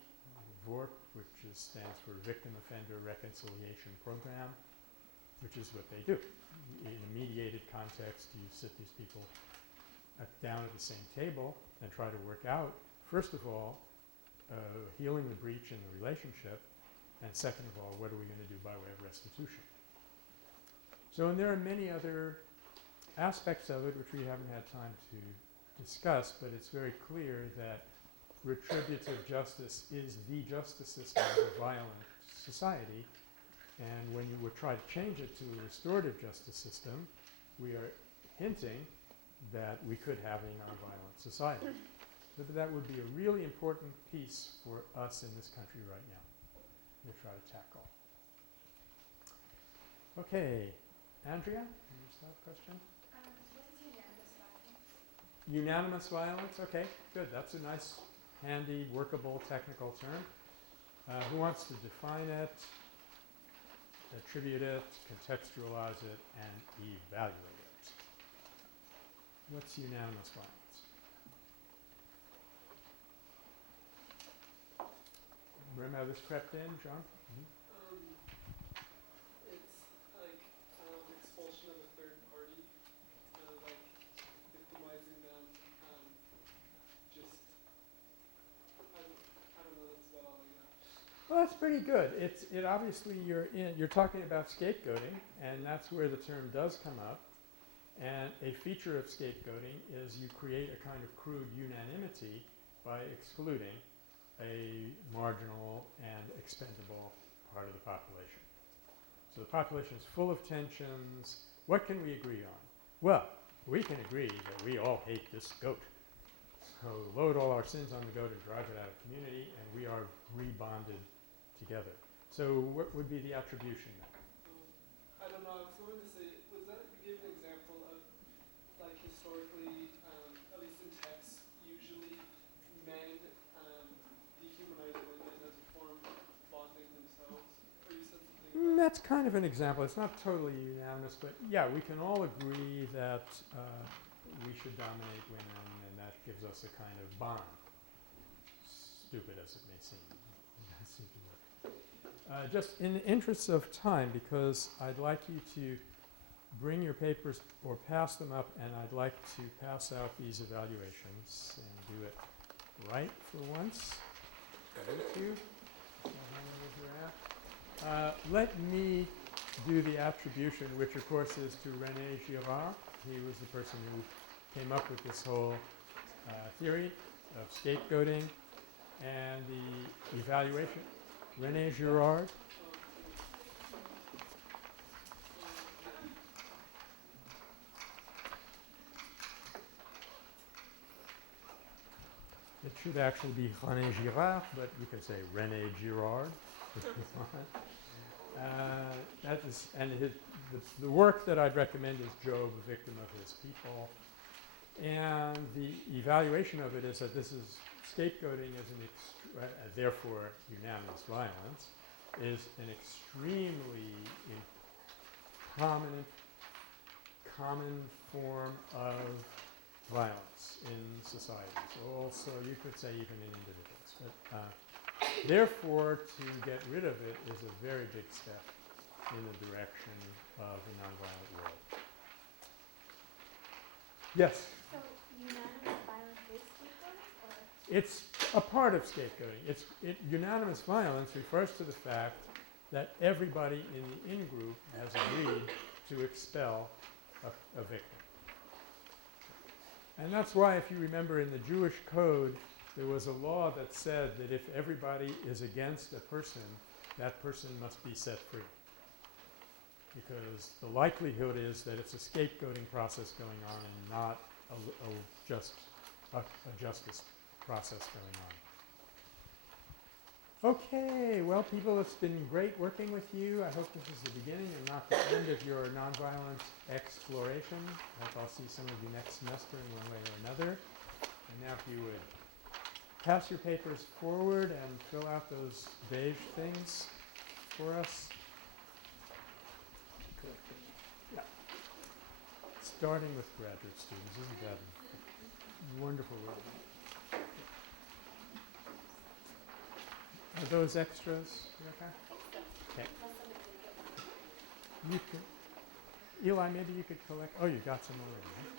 which stands for Victim Offender Reconciliation Program, which is what they do. In a mediated context, you sit these people down at the same table and try to work out, first of all, healing the breach in the relationship, and second of all, what are we going to do by way of restitution? So, and there are many other aspects of it which we haven't had time to discuss, but it's very clear that retributive justice is the justice system of a violent society, and when you would try to change it to a restorative justice system, we are hinting that we could have a nonviolent society. So that would be a really important piece for us in this country right now to try to tackle. Okay, Andrea, you still have a question? What is unanimous violence? Unanimous violence, okay, good. That's a nice, handy, workable technical term. Who wants to define it, attribute it, contextualize it, and evaluate it? What's unanimous violence? Remember how this crept in, John? It's like expulsion of a third party, like victimizing them. Just I don't know. That's about all I got. Well, that's pretty good. It obviously you're talking about scapegoating, and that's where the term does come up. And a feature of scapegoating is you create a kind of crude unanimity by excluding a marginal and expendable part of the population. So the population is full of tensions. What can we agree on? Well, we can agree that we all hate this goat. So load all our sins on the goat and drive it out of community, and we are rebonded together. So what would be the attribution then? I don't know. I was going to say, was that you gave an example of like historically, at least in text, usually men dehumanize women as a form of bonding themselves, or you said something. That's kind of an example. It's not totally unanimous, but yeah, we can all agree that we should dominate women, and that gives us a kind of bond. Stupid as it may seem. Just in the interests of time, because I'd like you to bring your papers or pass them up, and I'd like to pass out these evaluations and do it right for once. Thank you. Let me do the attribution, which of course is to René Girard. He was the person who came up with this whole theory of scapegoating, and the evaluation. René Girard. It should actually be René Girard, but we could say René Girard. That is, and the work that I'd recommend is Job, a victim of his people. And the evaluation of it is that this is scapegoating as therefore unanimous violence is an extremely prominent, common form of violence in societies. Also, you could say even in individuals. But therefore, to get rid of it is a very big step in the direction of a nonviolent world. Yes? So unanimous violence is scapegoating, or? It's a part of scapegoating. Unanimous violence refers to the fact that everybody in the in-group has agreed to expel a victim. And that's why, if you remember, in the Jewish code, there was a law that said that if everybody is against a person, that person must be set free. Because the likelihood is that it's a scapegoating process going on and not just a justice process going on. Okay, well people, it's been great working with you. I hope this is the beginning and not the end of your nonviolent exploration. I hope I'll see some of you next semester in one way or another. And now if you would pass your papers forward and fill out those beige things for us. Yeah. Starting with graduate students, isn't that wonderful? Are those extras? You okay? Okay. You can, Eli, maybe you could collect. Oh, you got some already. Huh?